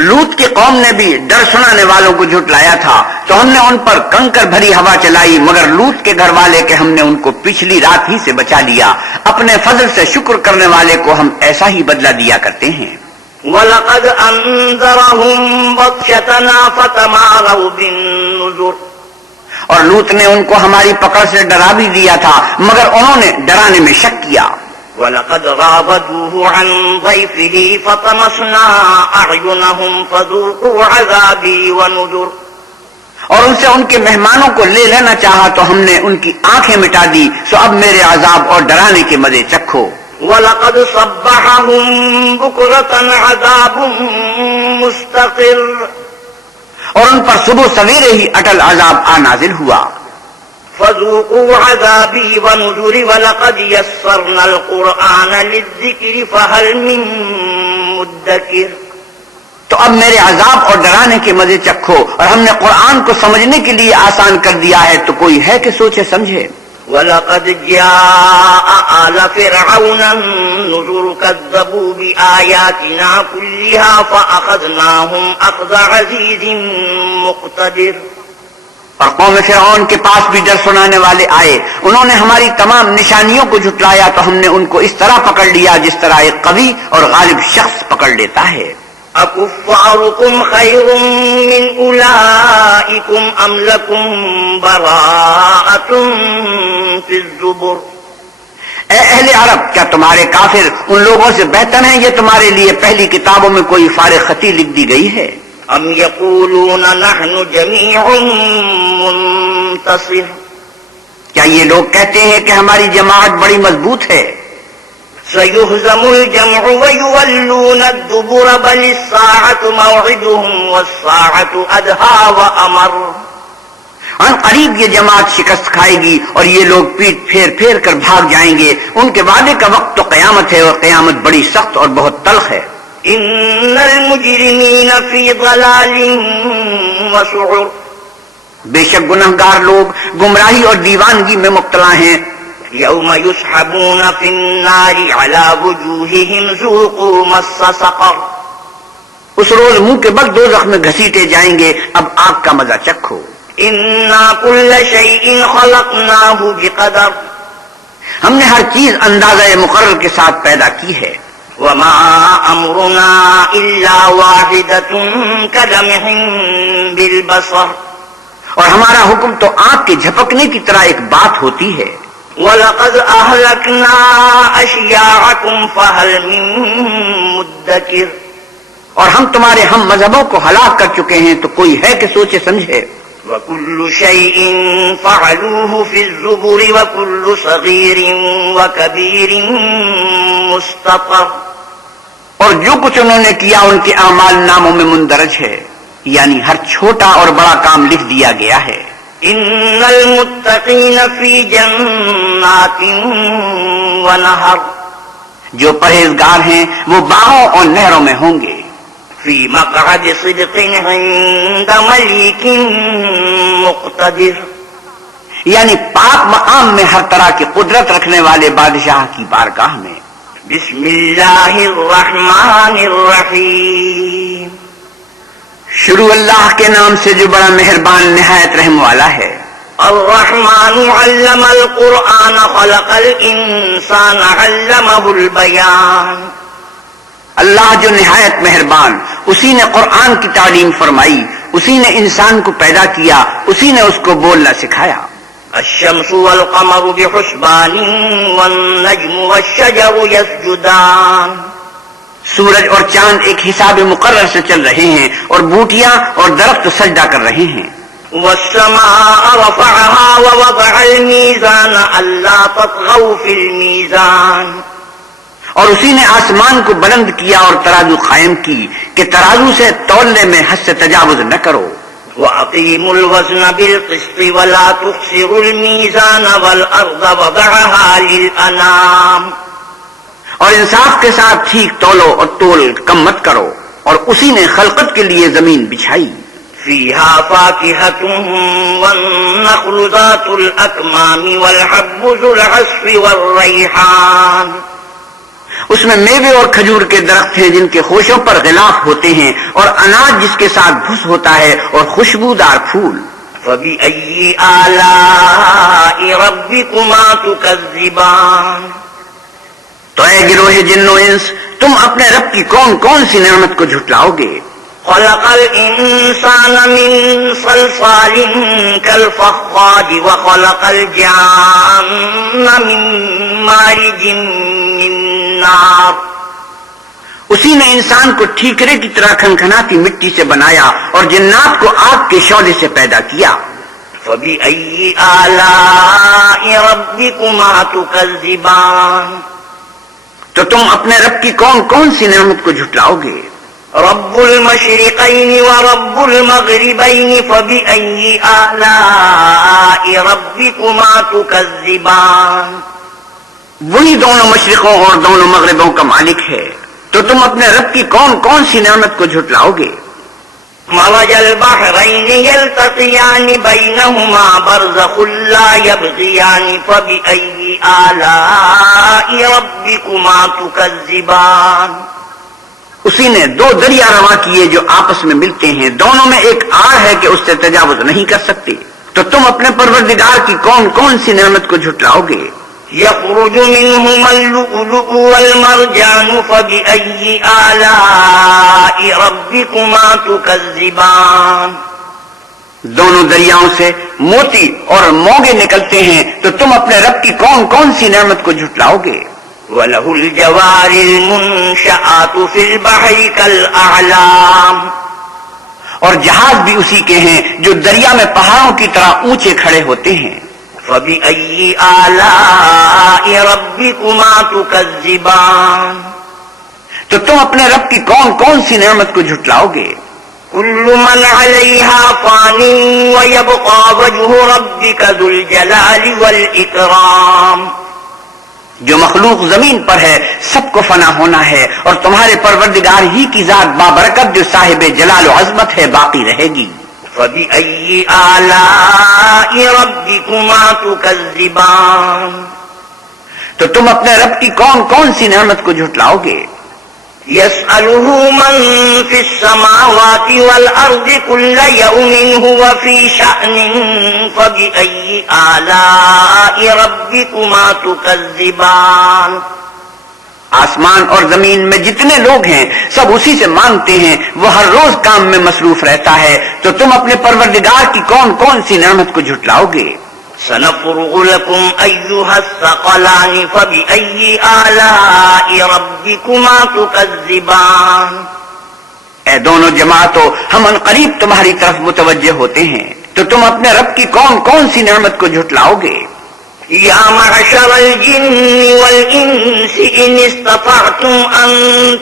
لوط کی قوم نے بھی ڈر سنانے والوں کو جھٹلایا تھا تو ہم نے ان پر کنکر بھری ہوا چلائی، مگر لوط کے گھر والے کہ ہم نے ان کو پچھلی رات ہی سے بچا لیا۔ اپنے فضل سے شکر کرنے والے کو ہم ایسا ہی بدلہ دیا کرتے ہیں۔ وَلَقَدْ أَنذَرَهُم بَطْشَتَنَا فَتَمَارَوْا بِالنُّذُرِ، اور لوط نے ان کو ہماری پکڑ سے ڈرا بھی دیا تھا مگر انہوں نے ڈرانے میں شک کیا۔ وَلَقَدْ رَاوَدُوهُ عَن ضَيْفِهِ فَطَمَسْنَا أَعْيُنَهُمْ فَذُوقُوا عَذَابِي وَنُذُرِ، اور ان سے ان کے مہمانوں کو لے لینا چاہا تو ہم نے ان کی آنکھیں مٹا دی، سو اب میرے عذاب اور ڈرانے کے مزے چکھو۔ وَلَقَدْ صَبَّحَهُم بُكْرَةً عَذَابٌ مُسْتَقِرٌّ، اور ان پر صبح سویرے ہی اٹل عذاب آ نازل ہوا۔ فَذُوقُوا عَذَابِي وَنُذُرِ وَلَقَدْ يَسَّرْنَا الْقُرْآنَ لِلذِّكْرِ فَهَلْ مِن مُّدَّكِرٍ، تو اب میرے عذاب اور ڈرانے کے مزے چکھو، اور ہم نے قرآن کو سمجھنے کے لیے آسان کر دیا ہے تو کوئی ہے کہ سوچے سمجھے۔ وَلَقَدْ جَاءَ آلَ فِرْعَوْنَ النُّذُرُ كَذَّبُوا بِآيَاتِنَا كُلِّهَا فَأَخَذْنَاهُمْ أَخْذَ عَزِيزٍ مُقْتَدِرٍ، اور قوم فرعون کے پاس بھی ڈر سنانے والے آئے، انہوں نے ہماری تمام نشانیوں کو جھٹلایا تو ہم نے ان کو اس طرح پکڑ لیا جس طرح ایک قوی اور غالب شخص پکڑ لیتا ہے۔ أَكُفَّارُكُمْ خَيْرٌ مِّنْ أُولَٰئِكُمْ أَمْ لَكُمْ بَرَاءَةٌ فِي الزُّبُرِ، اے اہل عرب، کیا تمہارے کافر ان لوگوں سے بہتر ہیں یہ تمہارے لیے پہلی کتابوں میں کوئی فارغ خطی لکھ دی گئی ہے؟ أَمْ يَقُولُونَ نَحْنُ جَمِيعٌ مُّنتَصِرٌ، کیا یہ لوگ کہتے ہیں کہ ہماری جماعت بڑی مضبوط ہے؟ سَيُهْزَمُ الْجَمْعُ وَيُوَلُّونَ الدُّبُرَ بَلِ السَّاعَةُ مَوْعِدُهُمْ وَالسَّاعَةُ أَدْهَىٰ وَأَمَرُّ، ان قریب یہ جماعت شکست کھائے گی اور یہ لوگ پیٹ پھیر پھیر کر بھاگ جائیں گے۔ ان کے وعدے کا وقت تو قیامت ہے اور قیامت بڑی سخت اور بہت تلخ ہے۔ إِنَّ الْمُجْرِمِينَ فِي ضَلَالٍ وَسُعُرٍ، بے شک گنہگار لوگ گمراہی اور دیوانگی میں مبتلا ہیں۔ يَوْمَ يُسْحَبُونَ فِي النَّارِ عَلَىٰ وُجُوهِهِمْ ذُوقُوا مَسَّ سَقَرَ، اس روز منہ کے بل دوزخ میں گھسیٹے جائیں گے، اب آگ کا مزہ چکھو۔ إِنَّا كُلَّ شَيْءٍ خَلَقْنَاهُ بِقَدَرٍ، ہم نے ہر چیز اندازہ مقرر کے ساتھ پیدا کی ہے۔ وَمَا أَمْرُنَا إِلَّا وَاحِدَةٌ كَلَمْحٍ بِالْبَصَرِ، اور ہمارا حکم تو آنکھ کے جھپکنے کی طرح ایک بات ہوتی ہے۔ وَلَقَدْ أَهْلَكْنَا أَشْيَاعَكُمْ فَهَلْ مِن مدکر. اور ہم تمہارے ہم مذہبوں کو ہلاک کر چکے ہیں تو کوئی ہے کہ سوچے سمجھے. وَكُلُّ شَيْءٍ فَعَلُوهُ فِي الزُّبُرِ وَكُلُّ صَغِيرٍ وَكَبِيرٍ مُسْتَطَرٍ. اور جو کچھ انہوں نے کیا ان کے اعمال ناموں میں مندرج ہے، یعنی ہر چھوٹا اور بڑا کام لکھ دیا گیا ہے. إِنَّ الْمُتَّقِينَ فِي جَنَّاتٍ وَنَهَرٍ. جو پرہیزگار ہیں وہ باغوں اور نہروں میں ہوں گے. فِي مَقْعَدِ صِدْقٍ عِندَ مَلِيكٍ مُقْتَدِرٍ. یعنی پاک مقام میں ہر طرح کی قدرت رکھنے والے بادشاہ کی بارگاہ میں. بسم اللہ الرحمن الرحیم. شروع اللہ کے نام سے جو بڑا مہربان نہایت رحم والا ہے. الرحمن علم القرآن خلق الانسان علمہ البیان. اللہ جو نہایت مہربان، اسی نے قرآن کی تعلیم فرمائی، اسی نے انسان کو پیدا کیا، اسی نے اس کو بولنا سکھایا. الشمس والقمر بحسبان والنجم والشجر يسجدان. سورج اور چاند ایک حساب مقرر سے چل رہے ہیں اور بوٹیاں اور درخت سجدہ کر رہے ہیں. والسماء رفعها ووضع الميزان ألا تطغوا في الميزان. اور اسی نے آسمان کو بلند کیا اور ترازو قائم کی کہ ترازو سے تولنے میں حد سے تجاوز نہ کرو. وَأَقِيمُوا الْوَزْنَ بِالْقِسْطِ وَلَا تُخْسِرُوا الْمِيزَانَ وَالْأَرْضَ وَضَعَهَا لِلْأَنَامِ. اور انصاف کے ساتھ ٹھیک تولو اور تول کم مت کرو. اور اسی نے خلقت کے لیے زمین بچھائی. فِيهَا فَاكِهَةٌ وَالنَّخْلُ ذَاتُ الْأَكْمَامِ وَالْحَبُّ ذُو الْعَصْفِ وَالرَّيْحَانِ. اس میں میوے اور کھجور کے درخت ہیں جن کے خوشوں پر غلاف ہوتے ہیں، اور اناج جس کے ساتھ بھس ہوتا ہے، اور خوشبودار پھول. فَبِأَيِّ آلَاءِ رَبِّكُمَا تُكَذِّبَانِ. تو اے گروہ جن و انس، تم اپنے رب کی کون کون سی نعمت کو جھٹلاؤ گے. خلق الانسان من صلصال كالفخار وخلق الجان من مارج من نار. اسی نے انسان کو ٹھیکرے کی طرح کھنکھناتی مٹی سے بنایا اور جنات کو آگ کے شعلے سے پیدا کیا. فبأي آلاء ربكما تكذبان. تو تم اپنے رب کی کون کون سی نعمت کو جھٹلاؤ گے. رب المشرقين ورب المغربين فبأي آلاء ربكما تكذبان. وہی دونوں مشرقوں اور دونوں مغربوں کا مالک ہے، تو تم اپنے رب کی کون کون سی نعمت کو جھٹلاؤ گے. مرج البحرين يلتقيان بينهما برزخ لا يبغيان فبأي آلاء ربكما تكذبان. اسی نے دو دریا رواں کیے جو آپس میں ملتے ہیں، دونوں میں ایک آڑ ہے کہ اس سے تجاوز نہیں کر سکتے. تو تم اپنے پروردگار کی کون کون سی نعمت کو جھٹلاؤ گے. يخرج منهما اللؤلؤ والمرجان فبأي آلاء ربكما تكذبان. دونوں دریاؤں سے موتی اور موگے نکلتے ہیں، تو تم اپنے رب کی کون کون سی نعمت کو جھٹلاؤ گے. وَلَهُ الْجَوَارِ الْمُنشَآتُ فِي الْبَحْرِ كَالْأَعْلَامِ. اور جہاز بھی اسی کے ہیں جو دریا میں پہاڑوں کی طرح اونچے کھڑے ہوتے ہیں. فَبِأَيِّ آلَاءِ رَبِّكُمَا تُكَذِّبَانِ. تو تم اپنے رب کی کون کون سی نعمت کو جھٹلاؤ گے. كُلُّ مَنْ عَلَيْهَا فَانٍ وَيَبْقَى وَجْهُ رَبِّكَ ذُو الْجَلَالِ وَالْإِكْرَامِ. جو مخلوق زمین پر ہے سب کو فنا ہونا ہے، اور تمہارے پروردگار ہی کی ذات بابرکت جو صاحب جلال و عظمت ہے باقی رہے گی. فَبِأَيِّ آلَاءِ رَبِّكُمَا تُكَذِّبَانِ. تو تم اپنے رب کی کون کون سی نعمت کو جھٹلاؤ گے. يَسْأَلُهُ مَن فِي السَّمَاوَاتِ وَالْأَرْضِ كُلَّ يَوْمٍ هُوَ فِي شَأْنٍ فَبِأَيِّ آلَاءِ رَبِّكُمَا تُكَذِّبَانِ. آسمان اور زمین میں جتنے لوگ ہیں سب اسی سے مانگتے ہیں، وہ ہر روز کام میں مصروف رہتا ہے. تو تم اپنے پروردگار کی کون کون سی نعمت کو جھٹلاؤ گے. سنفرغ لكم أيها الثقلان فبأي آلاء ربكما تكذبان. اے دونوں جماعتوں، ہم عنقریب تمہاری طرف متوجہ ہوتے ہیں، تو تم اپنے رب کی کون کون سی نعمت کو جھٹلاؤ گے؟ يا معشر الجن والإنس إن استطعتم أن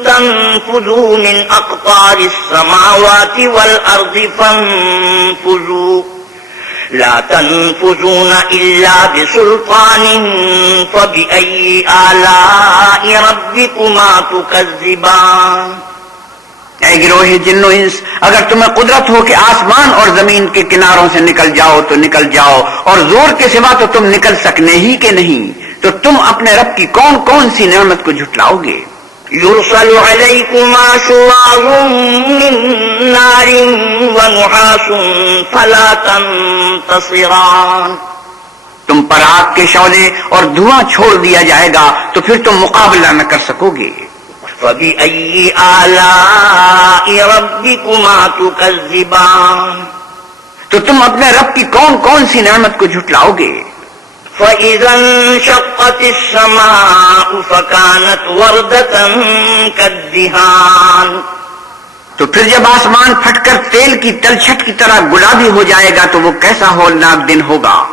تنفذوا من أقطار السماوات والأرض فانفذوا لا تنفذون إلا بسلطان فبأي آلاء ربكما تكذبان. اے گروہ جن و انس، اگر تمہیں قدرت ہو کہ آسمان اور زمین کے کناروں سے نکل جاؤ تو نکل جاؤ، اور زور کے سوا تو تم نکل سکنے ہی کہ نہیں، تو تم اپنے رب کی کون کون سی نعمت کو جھٹلاؤ گے؟ يرسل عليكما شواظ من نار ونحاس فلا تنتصران. تم پر آگ کے شعلے اور دھواں چھوڑ دیا جائے گا تو پھر تم مقابلہ نہ کر سکو گے. فبأي آلاء ربكما تكذبان. تو تم اپنے رب کی کون کون سی نعمت کو جھٹلاؤ گے؟ فإذا انشقت السماء فكانت وردة كالدهان. تو پھر جب آسمان پھٹ کر تیل کی تلچھٹ کی طرح گلابی ہو جائے گا تو وہ کیسا ہولناک دن ہوگا.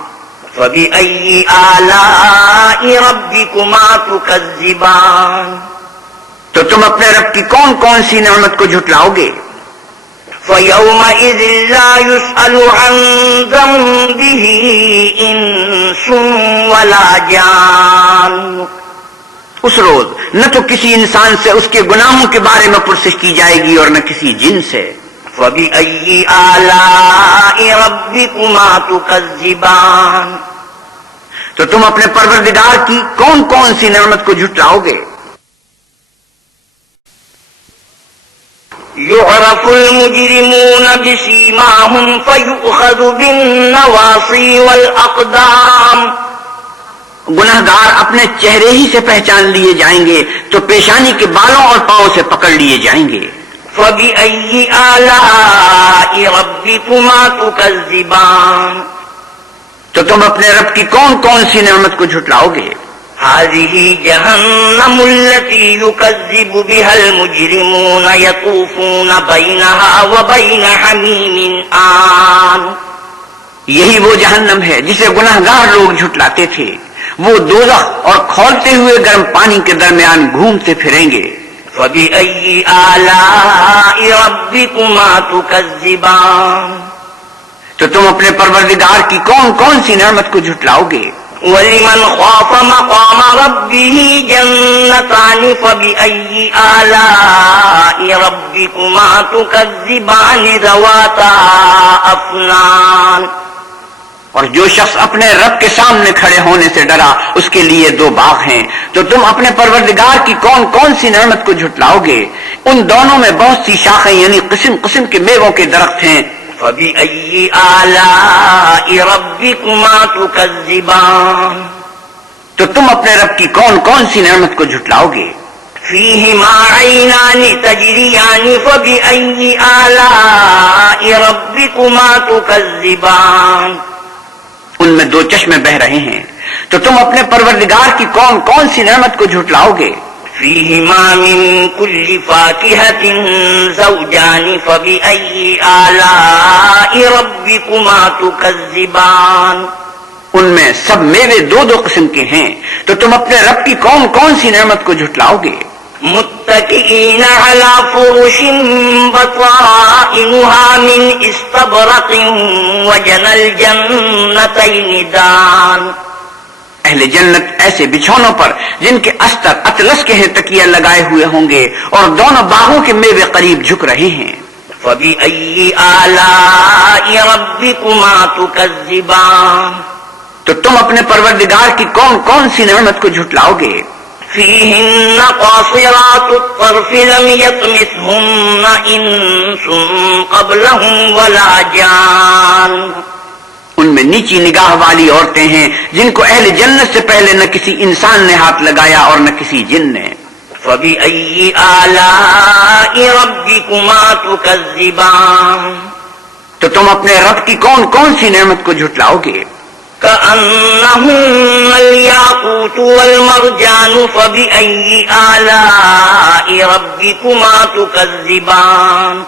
فبأي آلاء ربكما تكذبان. تو تم اپنے رب کی کون کون سی نعمت کو جھٹلاؤ گے؟ فَيَوْمَئِذٍ لَا يُسْأَلُ عَنْ ذَنبِهِ إِنسٌ وَلَا جَانٌ. اس روز نہ تو کسی انسان سے اس کے گناہوں کے بارے میں پرسش کی جائے گی اور نہ کسی جن سے. فَبِأَيِّ آلَاءِ رَبِّكُمَا تُكَذِّبَانِ. تو تم اپنے پروردگار کی کون کون سی نعمت کو جھٹلاؤ گے؟ يعرف المجرمون بسيماهم فيؤخذ بالنواصي والأقدام. گناہگار اپنے چہرے ہی سے پہچان لیے جائیں گے تو پیشانی کے بالوں اور پاؤں سے پکڑ لیے جائیں گے. فَبِأَيِّ آلَاءِ رَبِّكُمَا تُكَذِّبَانِ. تو تم اپنے رب کی کون کون سی نعمت کو جھٹلاؤ گے؟ هذه جهنم التي يكذب بها المجرمون يطوفون بينها وبين حميم آن. یہی وہ جہنم ہے جسے گناہگار لوگ جھٹلاتے تھے، وہ دوزخ اور کھولتے ہوئے گرم پانی کے درمیان گھومتے پھریں گے. فَبِأَيِّ آلَاءِ رَبِّكُمَا تُكَذِّبَانِ. تو تم اپنے پروردگار کی کون کون سی نعمت کو جھٹلاؤ گے؟ وَلِمَنْ خَافَ مَقَامَ رَبِّهِ جَنَّتَانِ فَبِأَيِّ آلَاءِ رَبِّكُمَا تُكَذِّبَانِ ذَوَاتَا أَفْنَانٍ. اور جو شخص اپنے رب کے سامنے کھڑے ہونے سے ڈرا اس کے لیے دو باغ ہیں. تو تم اپنے پروردگار کی کون کون سی نعمت کو جھٹلاؤ گے؟ ان دونوں میں بہت سی شاخیں یعنی قسم قسم کے میووں کے درخت ہیں. فَبِأَيِّ آلَاءِ رَبِّكُمَا تُكَذِّبَانِ. تو تم اپنے رب کی کون کون سی نعمت کو جھٹلاؤ گے؟ فِيهِمَا عَيْنَانِ تَجْرِيَانِ فَبِأَيِّ آلَاءِ رَبِّكُمَا تُكَذِّبَانِ. ان میں دو چشمے بہ رہے ہیں، تو تم اپنے پروردگار کی کون کون سی نعمت کو جھٹلاؤ گے؟ فِيهِمَا مِن كُلِّ فَاكِهَةٍ زَوْجَانِ فَبِأَيِّ آلَاءِ رَبِّكُمَا تُكَذِّبَانِ. ان میں سب میوے دو دو قسم کے ہیں، تو تم اپنے رب کی کون کون سی نعمت کو جھٹلاؤ گے؟ متكئين على فرش بطائنها من استبرق وجنى الجنتين دان. اہل جنت ایسے بچھونوں پر جن کے استر اطلس کے ہیں تکیہ لگائے ہوئے ہوں گے اور دونوں باغوں کے میوے قریب جھک رہے ہیں. فَبِأَيِّ آلَاءِ رَبِّكُمَا تُكَذِّبَانِ. تو تم اپنے پروردگار کی کون کون سی نعمت کو جھٹلاؤ گے؟ فِيهِنَّ قَاصِرَاتُ الطَّرْفِ لَمْ يَطْمِثْهُنَّ إِنسٌ قَبْلَهُمْ وَلَا جَانٌ. ان میں نیچی نگاہ والی عورتیں ہیں جن کو اہل جنت سے پہلے نہ کسی انسان نے ہاتھ لگایا اور نہ کسی جن نے. فَبِأَيِّ آلَاءِ رَبِّكُمَا تُكَذِّبَانِ. تو تم اپنے رب کی کون کون سی نعمت کو جھٹلاؤ گے؟ كأنهن الياقوت والمرجان فبأي آلاء ربكما تكذبان.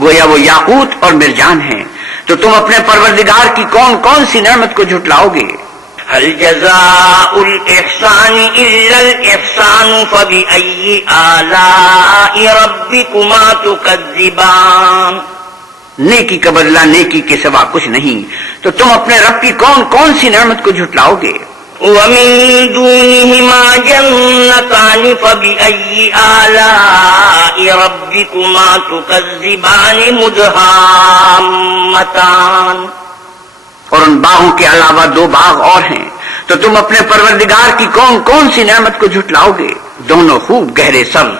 گویا وہ یاقوت اور مرجان ہیں، تو تم اپنے پروردگار کی کون کون سی نعمت کو جھٹلاؤ گے؟ هل جزاء الإحسان إلا الإحسان فبأي آلاء ربكما تكذبان. نیکی کا بدلہ نیکی کے سوا کچھ نہیں، تو تم اپنے رب کی کون کون سی نعمت کو جھٹلاؤ گے؟ ومن دونهما جنتان فبأي آلاء ربكما تكذبان مدهامتان. اور ان باغوں کے علاوہ دو باغ اور ہیں، تو تم اپنے پروردگار کی کون کون سی نعمت کو جھٹلاؤ گے؟ دونوں خوب گہرے سبز.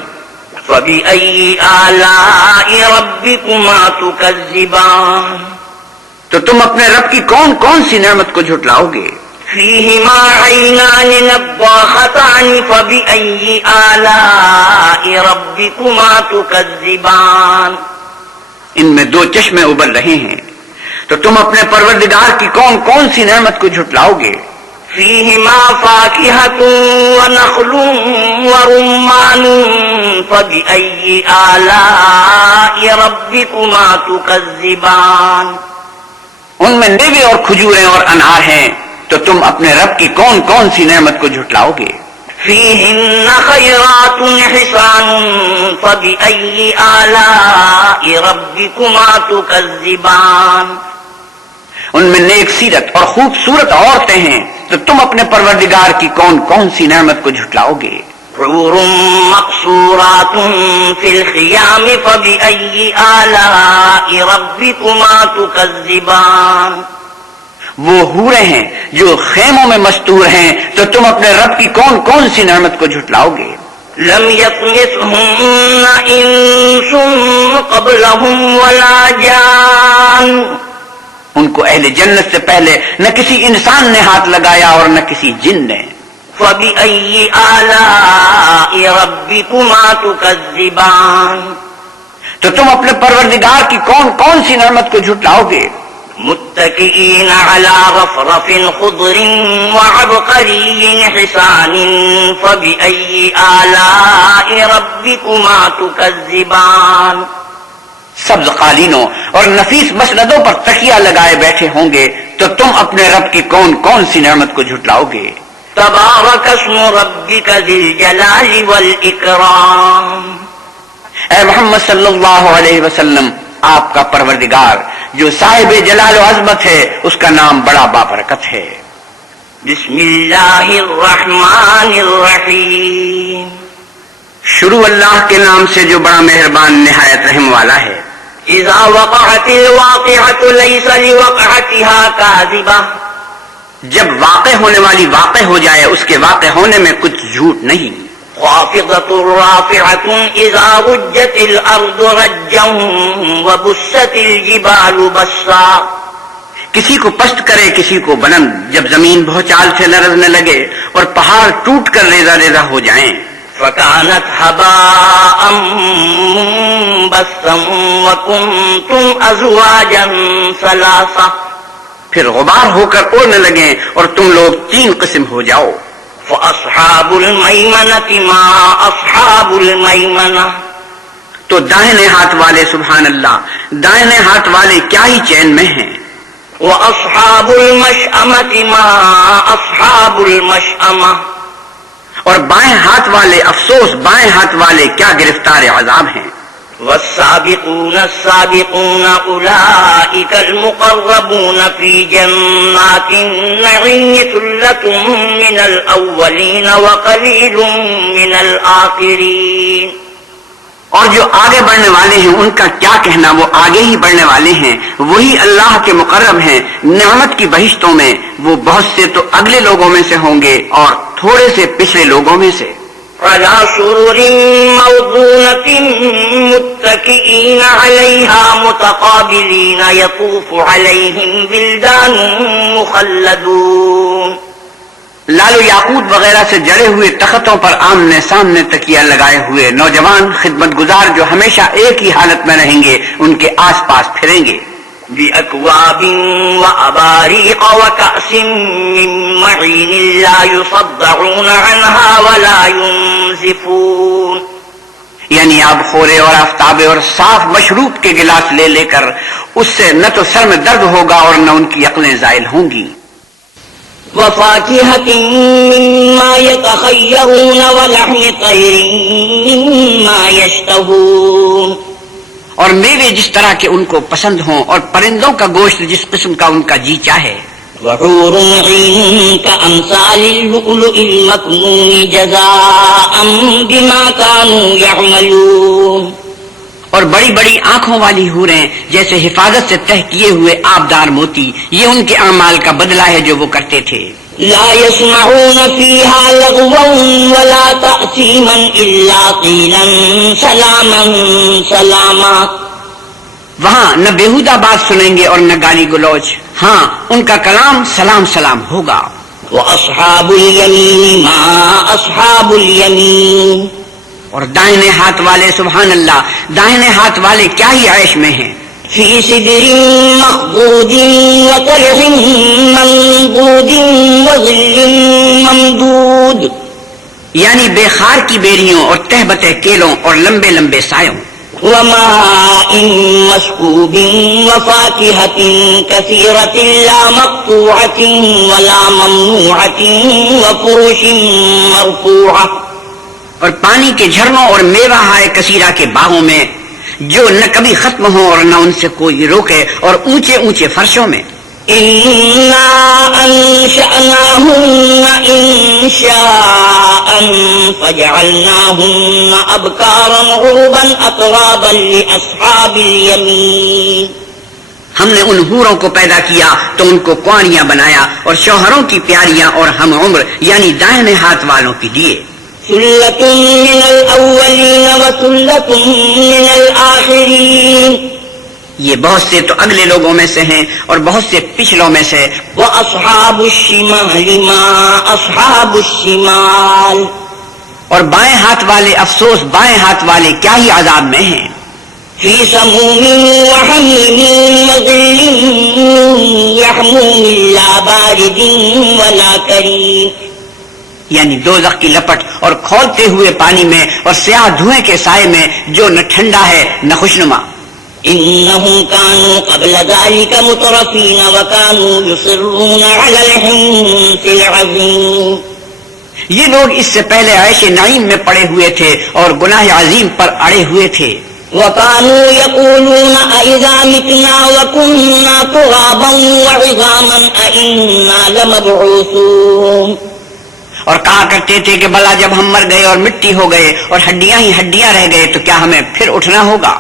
فبأي آلاء ربكما تكذبان. تو تم اپنے رب کی کون کون سی نعمت کو جھٹلاؤ گے؟ فيهما عينان نضاختان فبأي آلاء ربكما تكذبان. ان میں دو چشمے ابل رہے ہیں، تو تم اپنے پروردگار کی کون کون سی نعمت کو جھٹلاؤ گے؟ فيهما فاكهة ونخل ورمان فبأي آلاء ربكما تكذبان. ان میں میوے اور کھجوریں اور انار ہیں، تو تم اپنے رب کی کون کون سی نعمت کو جھٹلاؤ گے؟ فيهن خيرات حسان فبأي آلاء ربكما تكذبان. ان میں نیک سیرت اور خوبصورت عورتیں ہیں، تو تم اپنے پروردگار کی کون کون سی نعمت کو جھٹلاؤ گے؟ حور مقصورات في الخيام فبأي آلاء ربكما تكذبان. وہ حوریں ہیں جو خیموں میں مستور ہیں، تو تم اپنے رب کی کون کون سی نعمت کو جھٹلاؤ گے؟ لم يطمثهن انس قبلهم ولا جان. ان کو اہل جنت سے پہلے نہ کسی انسان نے ہاتھ لگایا اور نہ کسی جن نے. فبأي آلاء ربكما تكذبان. تو تم اپنے پروردگار کی کون کون سی نعمت کو جھٹلاؤ گے؟ متكئين على رفرف خضر وعبقري حسان فبأي آلاء ربكما تكذبان. سبز قالینوں اور نفیس مسندوں پر تکیہ لگائے بیٹھے ہوں گے، تو تم اپنے رب کی کون کون سی نعمت کو جھٹلاؤ گے؟ تبارك اسم ربك ذي الجلال والإكرام. اے محمد صلی اللہ علیہ وسلم، آپ کا پروردگار جو صاحب جلال و عظمت ہے، اس کا نام بڑا بابرکت ہے. بسم اللہ الرحمن الرحیم. شروع اللہ کے نام سے جو بڑا مہربان نہایت رحم والا ہے. اذا وقعت الواقعة ليس لوقعتها كاذبة. جب واقع ہونے والی واقع ہو جائے، اس کے واقع ہونے میں کچھ جھوٹ نہیں. خافضة رافعة اذا رجت الارض رجا وبست الجبال بسا. کسی کو پست کرے کسی کو بلند، جب زمین بھوچال سے لرزنے لگے اور پہاڑ ٹوٹ کر ریزہ ریزہ ہو جائیں. فكانت هباء منبثا وكنتم ازواجا ثلاثة. پھر غبار ہو کر اڑنے لگیں اور تم لوگ تین قسم ہو جاؤ. فأصحاب الميمنة ما أصحاب الميمنة. تو دائیں ہاتھ والے سبحان اللہ، دائیں ہاتھ والے کیا ہی چین میں ہیں. وأصحاب المشأمة ما أصحاب المشأمة. اور بائیں ہاتھ والے افسوس، بائیں ہاتھ والے کیا گرفتار عذاب ہیں. والسابقون السابقون أولئك المقربون في جنات النعيم ثلة من الأولين وقليل من الآخرين. اور جو آگے بڑھنے والے ہیں ان کا کیا کہنا، وہ آگے ہی بڑھنے والے ہیں، وہی اللہ کے مقرب ہیں نعمت کی بہشتوں میں. وہ بہت سے تو اگلے لوگوں میں سے ہوں گے اور تھوڑے سے پچھلے لوگوں میں سے. على سرر موضونة متكئين عليها متقابلين يطوف عليهم ولدان مخلدون. لالو یاقوت وغیرہ سے جڑے ہوئے تختوں پر آمنے سامنے تکیہ لگائے ہوئے نوجوان خدمت گزار جو ہمیشہ ایک ہی حالت میں رہیں گے، ان کے آس پاس پھریں گے. بأكواب وأباريق وكأس من معين لا يصدعون عنها ولا ينزفون، یعنی آب خورے اور آفتابے اور صاف مشروب کے گلاس لے لے کر اس سے نہ تو سر میں درد ہوگا اور نہ ان کی عقلیں زائل ہوں گی. وفاكهة مما يتخيرون ولحم طير مما يشتهون، اور میوے جس طرح کے ان کو پسند ہوں اور پرندوں کا گوشت جس قسم کا ان کا جی چاہے. وحور عين كأمثال اللؤلؤ المكنون جزاء بما كانوا يعملون، اور بڑی بڑی آنکھوں والی حوریں جیسے حفاظت سے تہ کیے ہوئے آبدار موتی، یہ ان کے اعمال کا بدلہ ہے جو وہ کرتے تھے. لا يسمعون فيها لغوا ولا تأثيما إلا قيلا سلاما سلاما، وہاں نہ بیہودہ بات سنیں گے اور نہ گالی گلوچ، ہاں ان کا کلام سلام سلام ہوگا. وأصحاب اليمين ما أصحاب اليمين، اور دائنے ہاتھ والے سبحان اللہ، دائنے ہاتھ والے کیا ہی عیش میں ہیں. في سدر مخضود وطلح منضود وظل ممدود، یعنی بے خار کی بیریوں اور تہبتے کیلوں اور لمبے لمبے سایوں. وماء مسكوب وفاكهة كثيرة لا مقطوعة ولا ممنوعة وفرش مرفوعة، اور پانی کے جھرنوں اور میوہ ہائے کثیرہ کے باغوں میں جو نہ کبھی ختم ہو اور نہ ان سے کوئی روکے، اور اونچے اونچے فرشوں میں. إنا أنشأناهن إنشاء فجعلناهن أبكارا عربا أترابا لأصحاب اليمين، ہم نے ان حوروں کو پیدا کیا تو ان کو کوانیاں بنایا اور شوہروں کی پیاریاں اور ہم عمر یعنی دائنے ہاتھ والوں کی دیے. ثلة من الأولين وثلة من الآخرين، یہ بہت سے تو اگلے لوگوں میں سے ہیں اور بہت سے پچھلوں میں سے. وأصحاب الشمال ما أصحاب الشمال، اور بائیں ہاتھ والے افسوس بائیں ہاتھ والے کیا ہی عذاب میں ہیں. في سموم وحميم وظل يحموم لا بارد ولا كريم، یعنی دوزخ کی لپٹ اور کھولتے ہوئے پانی میں اور سیاہ دھوئیں کے سائے میں جو نہ ٹھنڈا ہے نہ خوشنما. إنهم كانوا قبل ذلك مترفين وكانوا يصرون على الحنث العظيم، یہ لوگ اس سے پہلے عیش نعیم میں پڑے ہوئے تھے اور گناہ عظیم پر اڑے ہوئے تھے. وكانوا يقولون أئذا متنا وكنا ترابا وعظاما أئنا لمبعوثون، اور کہا کرتے تھے کہ بھلا جب ہم مر گئے اور مٹی ہو گئے اور ہڈیاں ہی ہڈیاں رہ گئے تو کیا ہمیں پھر اٹھنا ہوگا.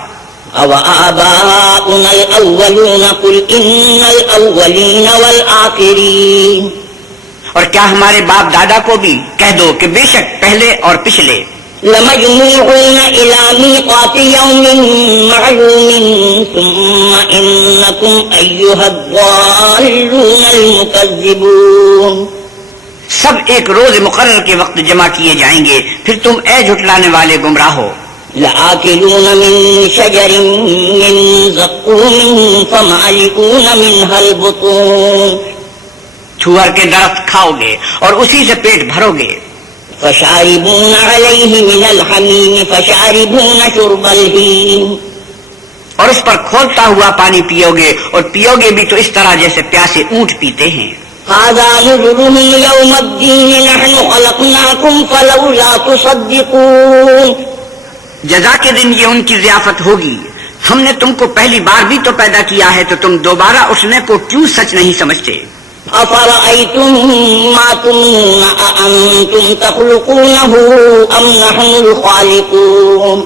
أَوَآبَاؤُنَا الْأَوَّلُونَ قُلْ إِنَّ الْأَوَّلِينَ وَالْآخِرِينَ، اور کیا ہمارے باپ دادا کو بھی کہہ دو کہ بے شک پہلے اور پچھلے لَمَجْمُوعُونَ إِلَى مِيقَاتِ يَوْمٍ مَّعْلُومٍ ثُمَّ إِنَّكُمْ أَيُّهَا الضَّالُّونَ الْمُكَذِّبُونَ، سب ایک روز مقرر کے وقت جمع کیے جائیں گے، پھر تم اے جھٹلانے والے گمراہ ہو. لَآكِلُونَ مِن شَجَرٍ مِّن زَقُّومٍ فَمَالِئُونَ مِنْهَا الْبُطُونَ، تھوہر کے درخت کھاؤ گے اور اسی سے پیٹ بھرو گے. فَشَارِبُونَ عَلَيْهِ مِنَ الْحَمِيمِ فَشَارِبُونَ شُرْبَ الْهِيمِ، اور اس پر کھولتا ہوا پانی پیو گے اور پیو گے بھی تو اس طرح جیسے پیاسے اونٹ پیتے ہیں. هَذَا نُزُلُهُمْ يَوْمَ الدِّينِ نَحْنُ خَلَقْنَاكُمْ فَلَوْلَا تُصَدِّقُونَ، جزا کے دن یہ ان کی ضیافت ہوگی. ہم نے تم کو پہلی بار بھی تو پیدا کیا ہے تو تم دوبارہ اٹھنے کو کیوں سچ نہیں سمجھتے. أَفَرَأَيْتُم مَّا تُمْنُونَ أَأَنتُمْ تَخْلُقُونَهُ أَمْ نَحْنُ الْخَالِقُونَ،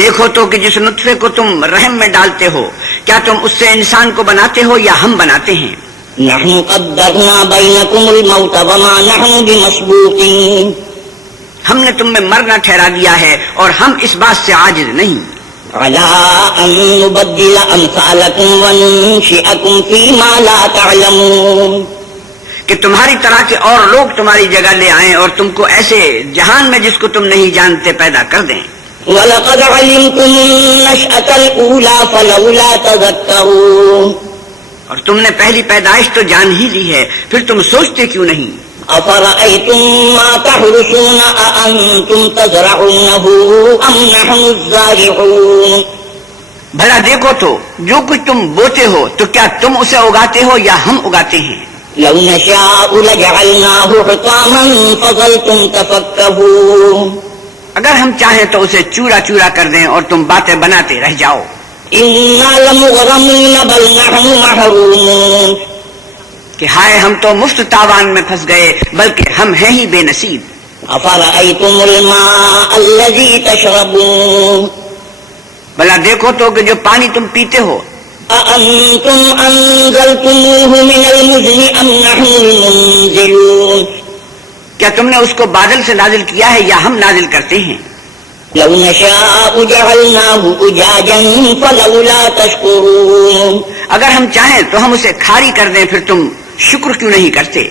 دیکھو تو کہ جس نطفے کو تم رحم میں ڈالتے ہو کیا تم اس سے انسان کو بناتے ہو یا ہم بناتے ہیں. نحن قدرنا بينكم الموت وما نحن بمسبوقين، ہم نے تم میں مرنا ٹھہرا دیا ہے اور ہم اس بات سے عاجز نہیں. على أن نبدل أمثالكم وننشئكم فيما لا تعلمون، کہ تمہاری طرح کے اور لوگ تمہاری جگہ لے آئیں اور تم کو ایسے جہان میں جس کو تم نہیں جانتے پیدا کر دیں. وَلَقَدْ عَلِمْتُمُ النَّشْأَةَ الْأُولَىٰ فَلَوْلَا تَذَكَّرُونَ اور تم نے پہلی پیدائش تو جان ہی لی ہے، پھر تم سوچتے کیوں نہیں؟ أَفَرَأَيْتُم مَّا تَحْرُثُونَ أَأَنتُمْ تَزْرَعُونَهُ أَمْ نَحْنُ الزَّارِعُونَ بھلا دیکھو تو جو کچھ تم بوتے ہو تو کیا تم اسے اگاتے ہو یا ہم اگاتے ہیں؟ لَوْ نَشَاءُ لَجَعَلْنَاهُ حُطَامًا فَظَلْتُمْ تَفَكَّهُونَ اگر ہم چاہیں تو اسے چورا چورا کر دیں اور تم باتیں بناتے رہ جاؤ۔ إِنَّا لَمُغْرَمُونَ بَلْ نَحْنُ مَحْرُومُونَ کہ ہائے ہم تو مفت تاوان میں پھنس گئے، بلکہ ہم ہیں ہی بے نصیب۔ أَفَرَأَيْتُمُ الْمَاءَ الَّذِي تَشْرَبُونَ بھلا دیکھو تو کہ جو پانی تم پیتے ہو، أَأَنتُمْ أَنزَلْتُمُوهُ مِنَ الْمُزْنِ أَمْ نَحْنُ الْمُنزِلُونَ کیا تم نے اس کو بادل سے نازل کیا ہے یا ہم نازل کرتے ہیں؟ لَوْ نَشَاءُ جَعَلْنَاهُ أُجَاجًا فَلَوْلَا تَشْكُرُونَ اگر ہم چاہیں تو ہم اسے کھاری کر دیں، پھر تم شکر کیوں نہیں کرتے؟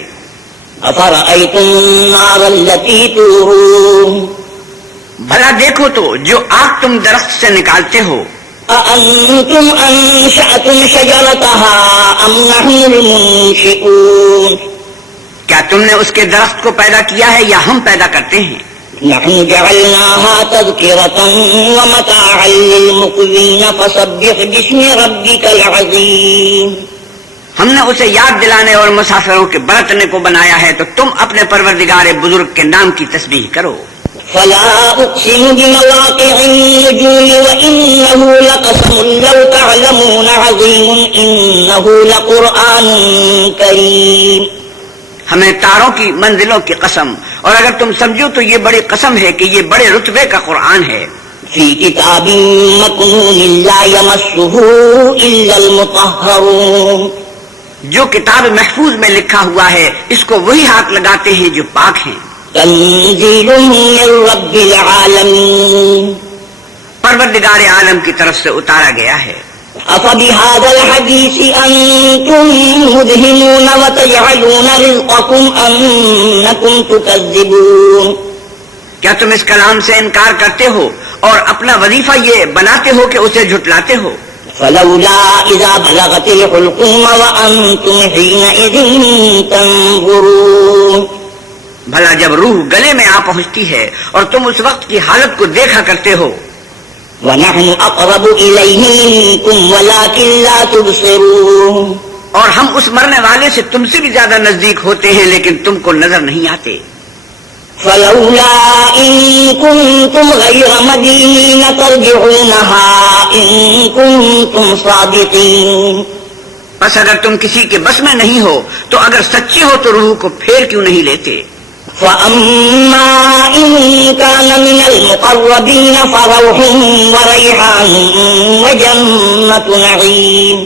أَفَرَأَيْتُمُ النَّارَ الَّتِي تُورُونَ بھلا دیکھو تو جو آگ تم درخت سے نکالتے ہو، أَأَنتُمْ أَنشَأْتُمْ شَجَرَتَهَا أَمْ نَحْنُ الْمُنشِئُونَ کیا تم نے اس کے درخت کو پیدا کیا ہے یا ہم پیدا کرتے ہیں؟ نحن جعلناها تذكرة ومتاعا للمقوين فسبح باسم ربك العظيم ہم نے اسے یاد دلانے اور مسافروں کے برتنے کو بنایا ہے، تو تم اپنے پروردگار بزرگ کے نام کی تسبیح کرو۔ فلا أقسم بمواقع النجوم وإنه لقسم لو تعلمون عظيم إنه لقرآن كريم ہمیں تاروں کی منزلوں کی قسم، اور اگر تم سمجھو تو یہ بڑی قسم ہے کہ یہ بڑے رتبے کا قرآن ہے۔ في كتاب مكنون لا يمسه إلا المطهرون جو کتاب محفوظ میں لکھا ہوا ہے، اس کو وہی ہاتھ لگاتے ہیں جو پاک ہیں۔ تنزيل من رب العالمين پروردگار عالم کی طرف سے اتارا گیا ہے۔ أفبهذا الحديث أنتم مدهنون وتجعلون رزقكم أنكم تكذبون کیا تم اس کلام سے انکار کرتے ہو اور اپنا وظیفہ یہ بناتے ہو کہ اسے جھٹلاتے ہو؟ فلولا إذا بلغت الحلقوم وأنتم حينئذ تنظرون بھلا جب روح گلے میں آ پہنچتی ہے اور تم اس وقت کی حالت کو دیکھا کرتے ہو۔ ونحن أقرب إليه منكم ولكن لا تبصرون اور ہم اس مرنے والے سے تم سے بھی زیادہ نزدیک ہوتے ہیں، لیکن تم کو نظر نہیں آتے۔ فلولا إن كنتم غير مدينين ترجعونها إن كنتم صادقين بس اگر تم کسی کے بس میں نہیں ہو تو اگر سچے ہو تو روح کو پھیر کیوں نہیں لیتے؟ فأما إن كان من المقربين فروح وريحان وجنة نعيم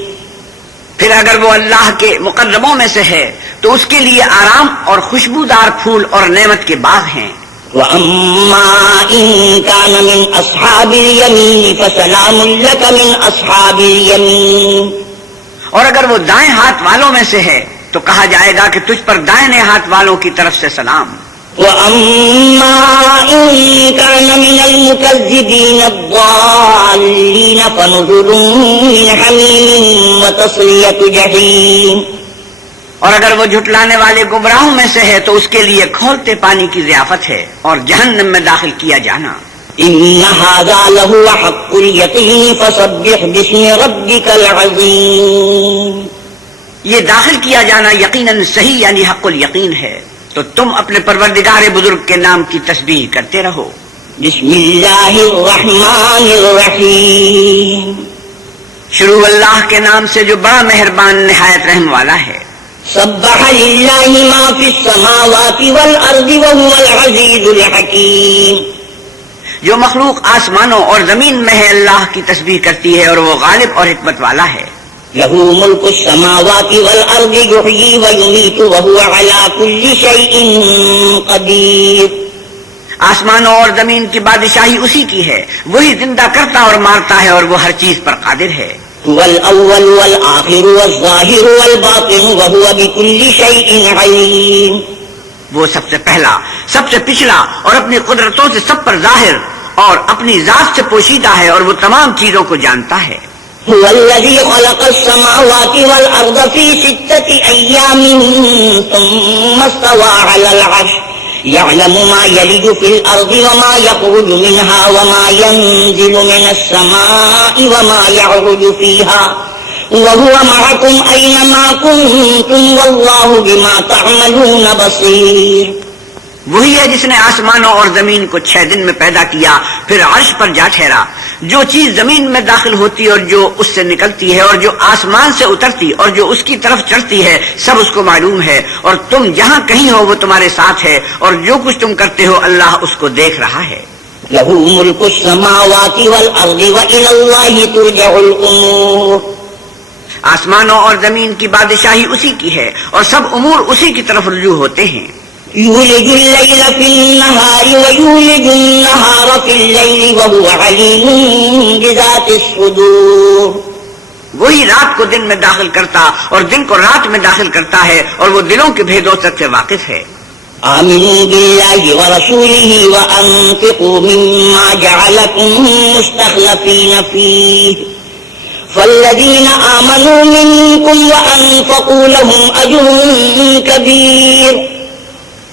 پھر اگر وہ اللہ کے مقربوں میں سے ہے تو اس کے لیے آرام اور خوشبودار پھول اور نعمت کے باغ ہیں۔ وأما إن كان من أصحاب اليمين فسلام لك من أصحاب اليمين اور اگر وہ دائیں ہاتھ والوں میں سے ہے تو کہا جائے گا کہ تجھ پر دائیں ہاتھ والوں کی طرف سے سلام۔ وأما إن كان من المكذبين الضالين فنزل من حميم وتصلية جحيم اور اگر وہ جھٹلانے والے گمراہوں میں سے ہے تو اس کے لیے کھولتے پانی کی ضیافت ہے اور جہنم میں داخل کیا جانا۔ إن هذا لهو حق اليقين فسبح باسم ربك العظيم یہ داخل کیا جانا یقیناً صحیح یعنی حق الیقین ہے، تو تم اپنے پروردگار بزرگ کے نام کی تسبیح کرتے رہو۔ بسم الله الرحمن الرحيم شروع اللہ کے نام سے جو بڑا مہربان نہایت رحم والا ہے۔ سبح لله ما في السماوات والأرض وهو العزيز الحكيم جو مخلوق آسمانوں اور زمین میں ہے اللہ کی تسبیح کرتی ہے اور وہ غالب اور حکمت والا ہے۔ له ملك السماوات والأرض يحيي ويميت وهو على كل شيء قدير آسمانوں اور زمین کی بادشاہی اسی کی ہے، وہی زندہ کرتا اور مارتا ہے اور وہ ہر چیز پر قادر ہے۔ هو الأول والآخر والظاهر والباطن وهو بكل شيء عليم وہ سب سے پہلا، سب سے پچھلا اور اپنی قدرتوں سے سب پر ظاہر اور اپنی ذات سے پوشیدہ ہے اور وہ تمام چیزوں کو جانتا ہے. هو الذي خلق السماوات والأرض في 6 أيام ثم استوى على العرش يعلم ما يلج في الأرض وما يخرج منها وما ينزل من السماء وما يعرج فيها وهو معكم أينما كنتم والله بما تعملون بصير. وہی ہے جس نے آسمانوں اور زمین کو 6 دن میں پیدا کیا، پھر عرش پر جا ٹھہرا. جو چیز زمین میں داخل ہوتی اور جو اس سے نکلتی ہے اور جو آسمان سے اترتی اور جو اس کی طرف چڑھتی ہے، سب اس کو معلوم ہے. اور تم جہاں کہیں ہو وہ تمہارے ساتھ ہے، اور جو کچھ تم کرتے ہو اللہ اس کو دیکھ رہا ہے. له ملك السماوات والأرض وإلى الله ترجع الأمور. آسمانوں اور زمین کی بادشاہی اسی کی ہے اور سب امور اسی کی طرف رجوع ہوتے ہیں. يولج الليل في النهار ويولج النهار في الليل وهو عليم بذات الصدور. وہی رات کو دن میں داخل کرتا اور دن کو رات میں داخل کرتا ہے اور وہ دلوں کے بھیدوں تک سے واقف ہے. آمنوا بالله ورسوله وأنفقوا مما جعلكم مستخلفين فيه فالذين آمنوا منكم وأنفقوا لهم أجر كبير.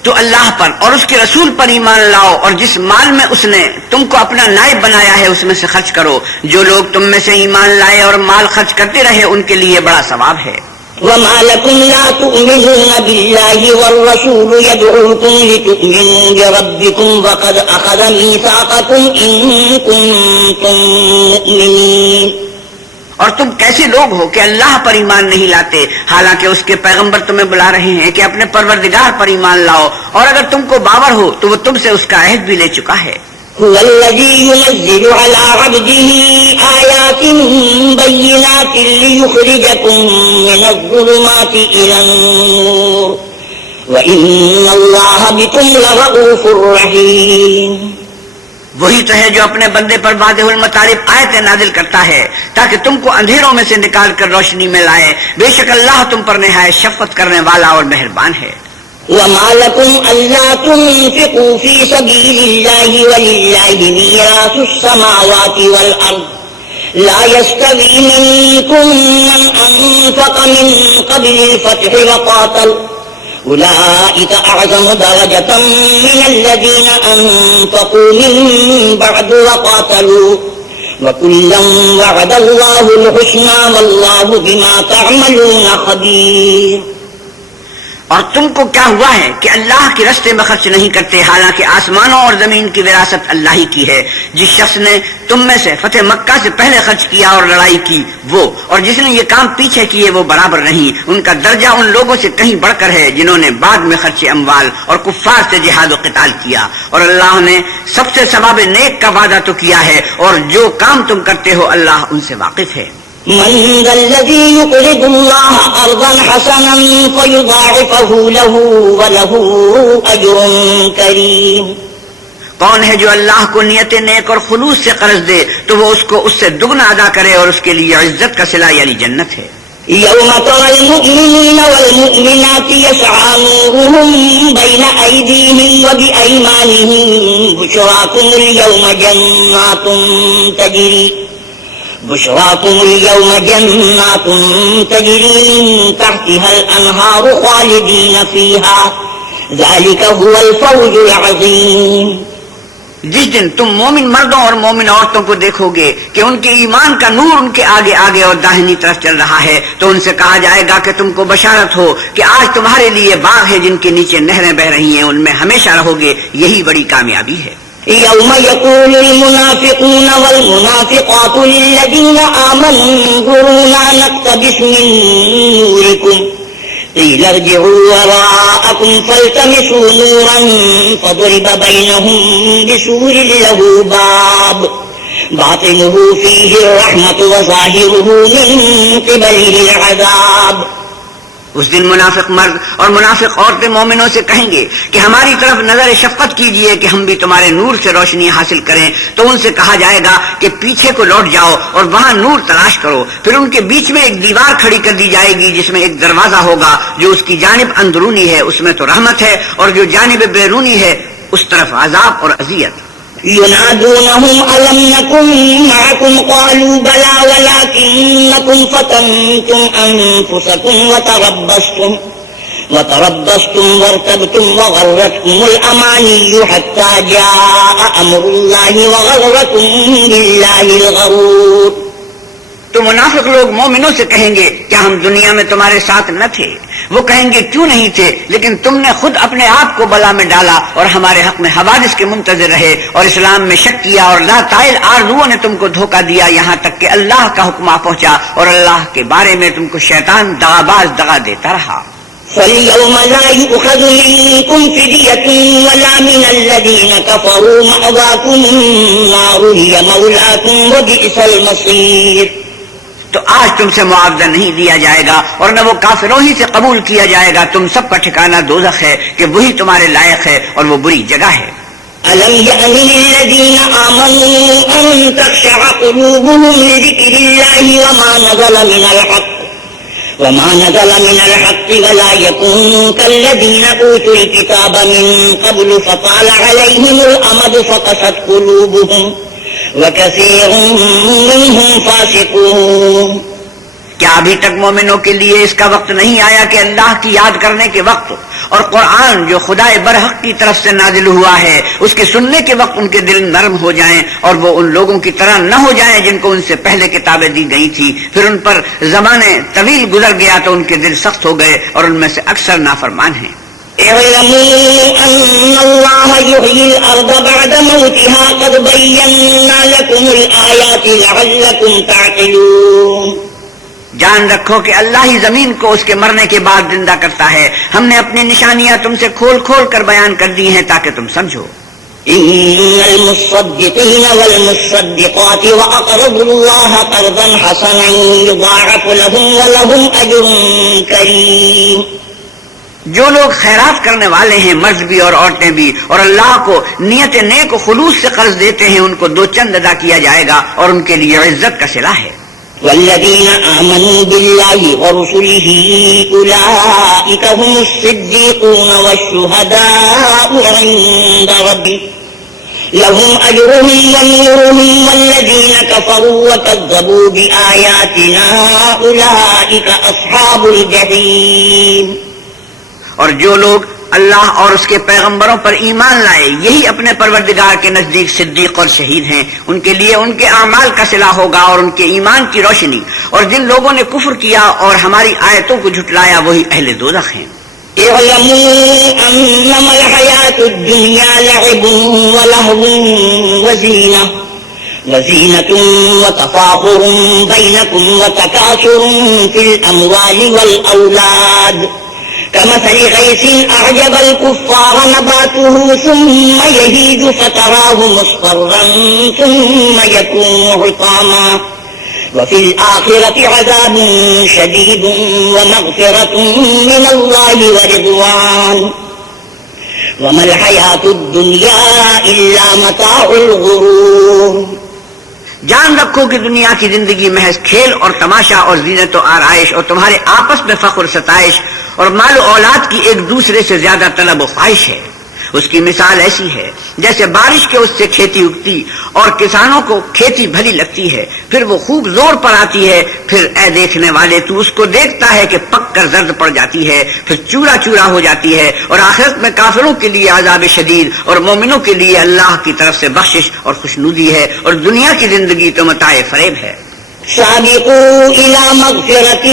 تو اللہ پر اور اس کے رسول پر ایمان لاؤ اور جس مال میں اس نے تم کو اپنا نائب بنایا ہے اس میں سے خرچ کرو. جو لوگ تم میں سے ایمان لائے اور مال خرچ کرتے رہے ان کے لیے بڑا ثواب ہے. وما لكم لا تؤمنون بالله والرسول يدعوكم لتؤمنوا بربكم وقد أخذ ميثاقكم إن كنتم مؤمنين. اور تم کیسے لوگ ہو کہ اللہ پر ایمان نہیں لاتے حالانکہ اس کے پیغمبر تمہیں بلا رہے ہیں کہ اپنے پروردگار پر ایمان لاؤ، اور اگر تم کو باور ہو تو وہ تم سے اس کا عہد بھی لے چکا ہے. هو الذي ينزل على عبده آيات بينات ليخرجكم من الظلمات إلى النور وإن الله بكم لرؤوف رحيم. وہی تو ہے جو اپنے بندے پر واضح المطالب آیتیں نازل کرتا ہے تاکہ تم کو اندھیروں میں سے نکال کر روشنی میں لائے. بے شک اللہ تم پر نہایت شفقت کرنے والا اور مہربان ہے. وما لكم ألا تنفقوا في سبيل الله ولله ميراث السماوات والأرض لا يستوي منكم من أنفق من قبل الفتح وقاتل أولئك أعظم درجة من الذين أنفقوا من بعد وقاتلوا وكلا وعد الله الحسنى والله بما تعملون خبير. اور تم کو کیا ہوا ہے کہ اللہ کے راستے میں خرچ نہیں کرتے حالانکہ آسمانوں اور زمین کی وراثت اللہ ہی کی ہے. جس شخص نے تم میں سے فتح مکہ سے پہلے خرچ کیا اور لڑائی کی وہ اور جس نے یہ کام پیچھے کیے وہ برابر نہیں. ان کا درجہ ان لوگوں سے کہیں بڑھ کر ہے جنہوں نے بعد میں خرچ اموال اور کفار سے جہاد و قتال کیا. اور اللہ نے سب سے ثواب نیک کا وعدہ تو کیا ہے اور جو کام تم کرتے ہو اللہ ان سے واقف ہے. من ذا الذي يقرض الله قرضا حسنا فيضاعفه له وله أجر كريم. کون ہے جو اللہ کو نیت نیک اور خلوص سے قرض دے تو وہ اس کو اس سے دگنا ادا کرے اور اس کے لیے عزت کا صلہ یعنی جنت ہے. يوم ترى المؤمنين والمؤمنات يسعى نورهم بين أيديهم وبأيمانهم بشراكم اليوم جنات تجري من تحتها الأنهار خالدين فيها ذلك هو الفوز العظيم. جس دن تم مومن مردوں اور مومن عورتوں کو دیکھو گے کہ ان کے ایمان کا نور ان کے آگے آگے اور داہنی طرف چل رہا ہے تو ان سے کہا جائے گا کہ تم کو بشارت ہو کہ آج تمہارے لیے باغ ہے جن کے نیچے نہریں بہ رہی ہیں، ان میں ہمیشہ رہو گے، یہی بڑی کامیابی ہے. يوم يقول المنافقون والمنافقات للذين آمنوا انظرونا نقتبس من نوركم قيل ارجعوا وراءكم فالتمسوا نورا فضرب بينهم بسور له باب باطنه فيه الرحمة وظاهره من قبله العذاب. اس دن منافق مرد اور منافق عورتیں مومنوں سے کہیں گے کہ ہماری طرف نظر شفقت کیجئے کہ ہم بھی تمہارے نور سے روشنی حاصل کریں. تو ان سے کہا جائے گا کہ پیچھے کو لوٹ جاؤ اور وہاں نور تلاش کرو. پھر ان کے بیچ میں ایک دیوار کھڑی کر دی جائے گی جس میں ایک دروازہ ہوگا، جو اس کی جانب اندرونی ہے اس میں تو رحمت ہے اور جو جانب بیرونی ہے اس طرف عذاب اور اذیت. ينادونهم ألم نكن معكم قالوا بلى ولكنكم فتنتم أنفسكم وتربصتم وارتبتم وغرتكم الأماني حتى جاء أمر الله وغركم بالله الغرور. تو منافق لوگ مومنوں سے کہیں گے کیا ہم دنیا میں تمہارے ساتھ نہ تھے؟ وہ کہیں گے کیوں نہیں تھے، لیکن تم نے خود اپنے آپ کو بلا میں ڈالا اور ہمارے حق میں حوادث کے منتظر رہے اور اسلام میں شک کیا، اور لا طائل آرزوؤں نے تم کو دھوکہ دیا یہاں تک کہ اللہ کا حکم آ پہنچا اور اللہ کے بارے میں تم کو شیطان دغاباز دغا دیتا رہا. فَالْيَوْمَ لَا يُؤْخَذُ مِنكُمْ فِدْيَةٌ وَلَا مِنَ الَّذِينَ كَفَرُوا مَأْوَاكُمُ النَّارُ هِيَ مَوْلَاكُمْ وَبِئْسَ الْمَصِيرُ. تو آج تم سے معاوضہ نہیں لیا جائے گا اور نہ وہ کافروں ہی سے قبول کیا جائے گا. تم سب کا ٹھکانہ دوزخ ہے کہ وہی تمہارے لائق ہے اور وہ بری جگہ ہے. أَلَمْ يَأْنِ لِلَّذِينَ آمَنُوا أَن تَخْشَعَ قُلُوبُهُمْ لِذِكْرِ اللَّهِ وَمَا نَزَلَ مِنَ الْحَقِّ وَلَا يَكُونُوا كَالَّذِينَ أُوتُوا الْكِتَابَ مِن قَبْلُ فَطَالَ عَلَيْهِمُ الْأَمَدُ فَقَسَتْ قُلُوبُهُمْ وَكَثِيرٌ مِّنْهُمْ فَاسِقُونَ. کیا ابھی تک مومنوں کے لیے اس کا وقت نہیں آیا کہ اللہ کی یاد کرنے کے وقت اور قرآن جو خدا برحق کی طرف سے نازل ہوا ہے اس کے سننے کے وقت ان کے دل نرم ہو جائیں اور وہ ان لوگوں کی طرح نہ ہو جائیں جن کو ان سے پہلے کتابیں دی گئی تھی، پھر ان پر زمانے طویل گزر گیا تو ان کے دل سخت ہو گئے اور ان میں سے اکثر نافرمان ہیں. اعلموا أن الله يحيي الأرض بعد موتها قد بينا لكم الآيات لعلكم تعقلون. جان رکھو کہ اللہ ہی زمین کو اس کے مرنے کے بعد زندہ کرتا ہے. ہم نے اپنی نشانیاں تم سے کھول کھول کر بیان کر دی ہیں تاکہ تم سمجھو. إن المصدقين والمصدقات وأقرضوا الله قرضا حسنا يضاعف لهم ولهم أجر كريم. جو لوگ خیرات کرنے والے ہیں مرد بھی اور عورتیں بھی اور اللہ کو نیت نیک و خلوص سے قرض دیتے ہیں ان کو دو چند ادا کیا جائے گا اور ان کے لیے عزت کا صلہ ہے. والذين آمنوا بالله ورسله أولئك هم الصديقون والشهداء عند ربهم لهم أجرهم ونورهم والذين كفروا وكذبوا بآياتنا أولئك أصحاب الجحيم. اور جو لوگ اللہ اور اس کے پیغمبروں پر ایمان لائے یہی اپنے پروردگار کے نزدیک صدیق اور شہید ہیں. ان کے لیے ان کے اعمال کا صلہ ہوگا اور ان کے ایمان کی روشنی. اور جن لوگوں نے کفر کیا اور ہماری آیتوں کو جھٹلایا وہی اہل دوزخ ہیں. اعلموا انما الحياة الدنيا لعب ولهو وزينة وتفاخر بينكم وتكاثر في الأموال والأولاد كمثل غيث أعجب الكفار نباته ثم يهيج فتراه مصفرا ثم يكون حطاما وفي الآخرة عذاب شديد ومغفرة من الله ورضوان وما الحياة الدنيا إلا متاع الغرور. جان رکھو کہ دنیا کی زندگی محض کھیل اور تماشا اور زینت و آرائش اور تمہارے آپس میں فخر ستائش اور مال و اولاد کی ایک دوسرے سے زیادہ طلب و خواہش ہے. اس کی مثال ایسی ہے جیسے بارش کے اس سے کھیتی اگتی اور کسانوں کو کھیتی بھلی لگتی ہے، پھر وہ خوب زور پر آتی ہے، پھر اے دیکھنے والے تو اس کو دیکھتا ہے کہ پک کر زرد پڑ جاتی ہے، پھر چورا چورا ہو جاتی ہے. اور آخرت میں کافروں کے لیے عذاب شدید اور مومنوں کے لیے اللہ کی طرف سے بخشش اور خوشنودی ہے. اور دنیا کی زندگی تو متاع فریب ہے. سابقوا إلى مغفرة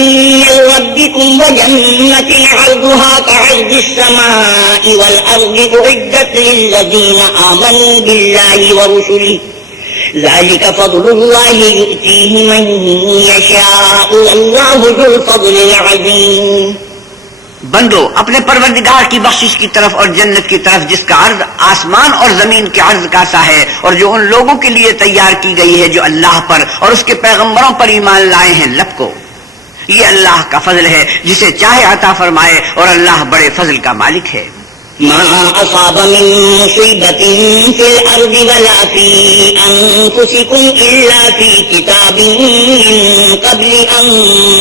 من ربكم وجنة عرضها كعرض السماء والأرض أعدت للذين آمنوا بالله ورسله ذلك فضل الله يؤتيه من يشاء والله ذو الفضل العظيم. بندو اپنے پروردگار کی بخشش کی طرف اور جنت کی طرف جس کا عرض آسمان اور زمین کے عرض کا سا ہے اور جو ان لوگوں کے لیے تیار کی گئی ہے جو اللہ پر اور اس کے پیغمبروں پر ایمان لائے ہیں لب کو. یہ اللہ کا فضل ہے جسے چاہے عطا فرمائے اور اللہ بڑے فضل کا مالک ہے. ما أصاب من مصيبة في الأرض ولا في أنفسكم إلا في كتاب من قبل أن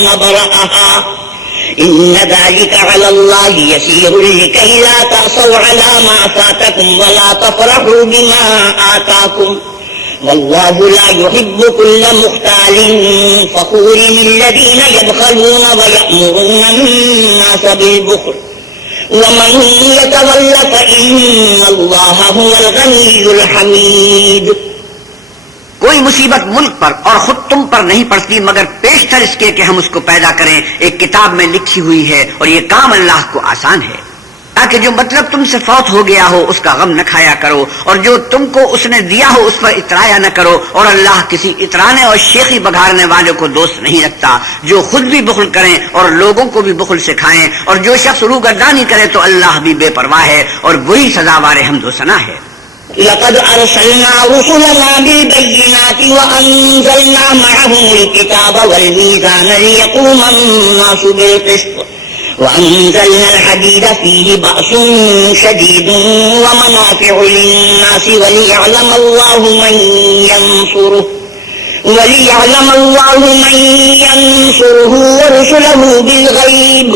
نبرأها إن ذلك على الله يسير لكي لا تأسوا على ما فاتكم ولا تفرحوا بما آتاكم والله لا يحب كل مختال فخور الذين يبخلون ويأمرون الناس بالبخل ومن يتول فإن الله هو الغني الحميد. کوئی مصیبت ملک پر اور خود تم پر نہیں پڑتی مگر پیشتر اس کے کہ ہم اس کو پیدا کریں، ایک کتاب میں لکھی ہوئی ہے اور یہ کام اللہ کو آسان ہے، تاکہ جو مطلب تم سے فوت ہو گیا ہو اس کا غم نہ کھایا کرو اور جو تم کو اس نے دیا ہو اس پر اترایا نہ کرو، اور اللہ کسی اترانے اور شیخی بگھارنے والے کو دوست نہیں رکھتا جو خود بھی بخل کریں اور لوگوں کو بھی بخل سکھائیں، اور جو شخص روگردانی کرے تو اللہ بھی بے پرواہ ہے اور وہی سزاوار حمد و ثنا ہے. لقد أرسلنا رسلنا بالبينات وأنزلنا معهم الكتاب والميزان ليقوم الناس بالقسط وأنزلنا الحديد فيه بأس شديد ومنافع للناس وليعلم الله من ينصره ورسله بالغيب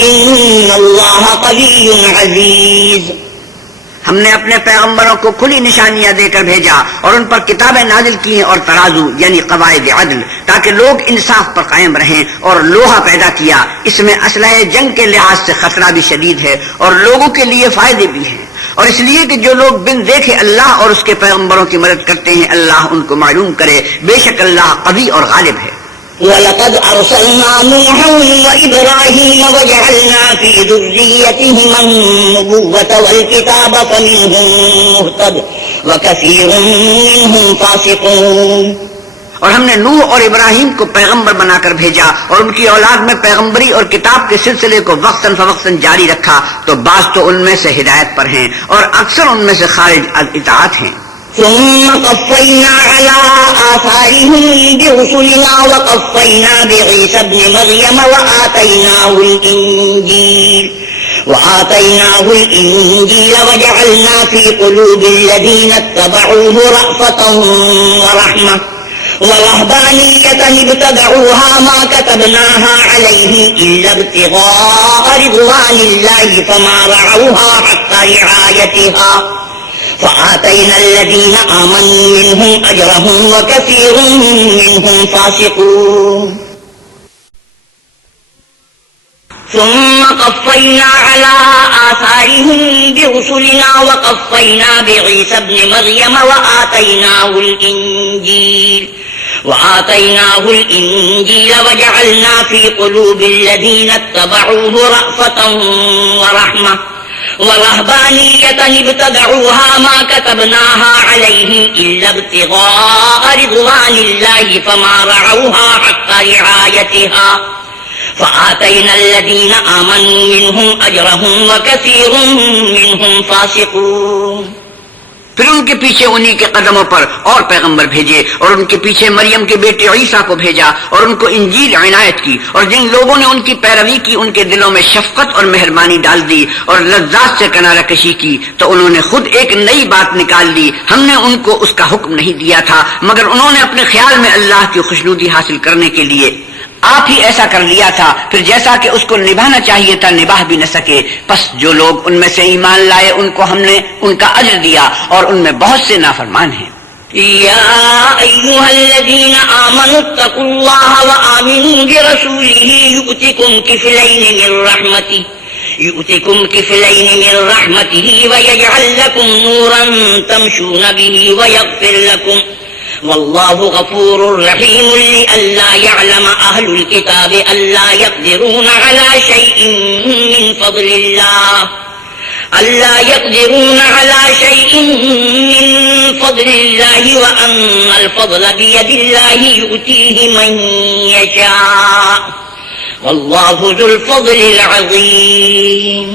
إن الله قوي عزيز. ہم نے اپنے پیغمبروں کو کھلی نشانیاں دے کر بھیجا اور ان پر کتابیں نازل کی اور ترازو یعنی قواعد عدل تاکہ لوگ انصاف پر قائم رہیں، اور لوہا پیدا کیا، اس میں اسلحہ جنگ کے لحاظ سے خطرہ بھی شدید ہے اور لوگوں کے لیے فائدے بھی ہیں، اور اس لیے کہ جو لوگ بن دیکھے اللہ اور اس کے پیغمبروں کی مدد کرتے ہیں اللہ ان کو معلوم کرے، بے شک اللہ قوی اور غالب ہے. وَلَقَدْ أَرْسَلْنَا نُوحًا وَإِبْرَاهِيمَ وَجَعَلْنَا فِي ذُرِّيَّتِهِمَا النُّبُوَّةَ وَالْكِتَابَ فَمِنْهُم مُّهْتَدٍ وَكَثِيرٌ مِّنْهُمْ فَاسِقُونَ. اور ہم نے نوح اور ابراہیم کو پیغمبر بنا کر بھیجا اور ان کی اولاد میں پیغمبری اور کتاب کے سلسلے کو وقتاً فوقتاً جاری رکھا، تو بعض تو ان میں سے ہدایت پر ہیں اور اکثر ان میں سے خارج از اطاعت ہیں. ثم قفينا على آثارهم برسلنا وقفينا بعيسى ابن مريم وآتيناه الإنجيل وجعلنا في قلوب الذين اتبعوه رأفة ورحمة ورهبانية ابتدعوها ما كتبناها عليه إلا ابتغاء رضوان الله فما رعوها حق رعايتها فآتينا الذين آمنوا منهم أجرهم وكثير منهم فاسقون. ثم قفينا على آثارهم برسلنا وقفينا بعيسى ابن مريم وآتيناه الإنجيل وجعلنا في قلوب الذين اتبعوه رأفة ورحمة ورهبانية ابتدعوها ما كتبناها عليه إلا ابتغاء رضوان الله فما رعوها حق رعايتها فآتينا الذين آمنوا منهم أجرهم وكثير منهم فاسقون. پھر ان کے پیچھے انہی کے قدموں پر اور پیغمبر بھیجے اور ان کے پیچھے مریم کے بیٹے عیسیٰ کو بھیجا اور ان کو انجیل عنایت کی، اور جن لوگوں نے ان کی پیروی کی ان کے دلوں میں شفقت اور مہربانی ڈال دی اور لذات سے کنارہ کشی کی، تو انہوں نے خود ایک نئی بات نکال لی، ہم نے ان کو اس کا حکم نہیں دیا تھا مگر انہوں نے اپنے خیال میں اللہ کی خوشنودی حاصل کرنے کے لیے آپ ہی ایسا کر لیا تھا، پھر جیسا کہ اس کو نبھانا چاہیے تھا نبھا بھی نہ سکے. پس جو لوگ ان میں سے ایمان لائے ان کو ہم نے ان کا اجر دیا اور ان میں بہت سے نافرمان ہیں. يا أيها الذين آمنوا اتقوا الله وآمنوا برسوله يؤتكم كفلين من رحمته ويجعل لكم نورا تمشون به ويغفر لكم والله غفور رحيم. لئلا يعلم أهل الكتاب ألا يقدرون على شيء من فضل الله وأن الفضل بيد الله يؤتيه من يشاء والله ذو الفضل العظيم.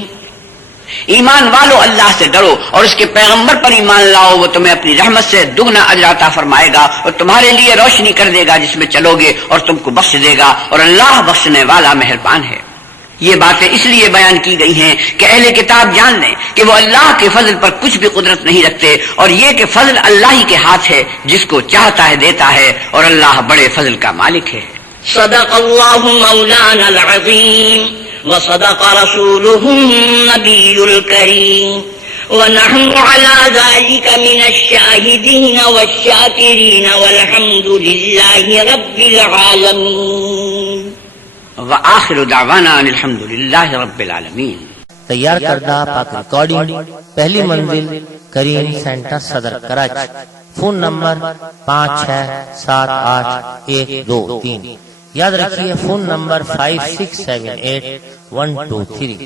ایمان والو اللہ سے ڈرو اور اس کے پیغمبر پر ایمان لاؤ، وہ تمہیں اپنی رحمت سے دگنا اجر عطا فرمائے گا اور تمہارے لیے روشنی کر دے گا جس میں چلو گے اور تم کو بخش دے گا، اور اللہ بخشنے والا مہربان ہے. یہ باتیں اس لیے بیان کی گئی ہیں کہ اہل کتاب جان لیں کہ وہ اللہ کے فضل پر کچھ بھی قدرت نہیں رکھتے، اور یہ کہ فضل اللہ ہی کے ہاتھ ہے، جس کو چاہتا ہے دیتا ہے، اور اللہ بڑے فضل کا مالک ہے. صدق اللہ مولانا العظیم. وصدق رسوله النبي الكريم ونحن على ذلك من الشاهدين والشاكرين والحمد لله رب العالمين وآخر دعوانا ان الحمد للہ رب العالمین۔ تیار کردہ پاک ریکارڈنگ، پہلی منزل کریم سینٹر صدر کراچی، فون نمبر 567812 3، یاد رکھیے فون نمبر 567812 3۔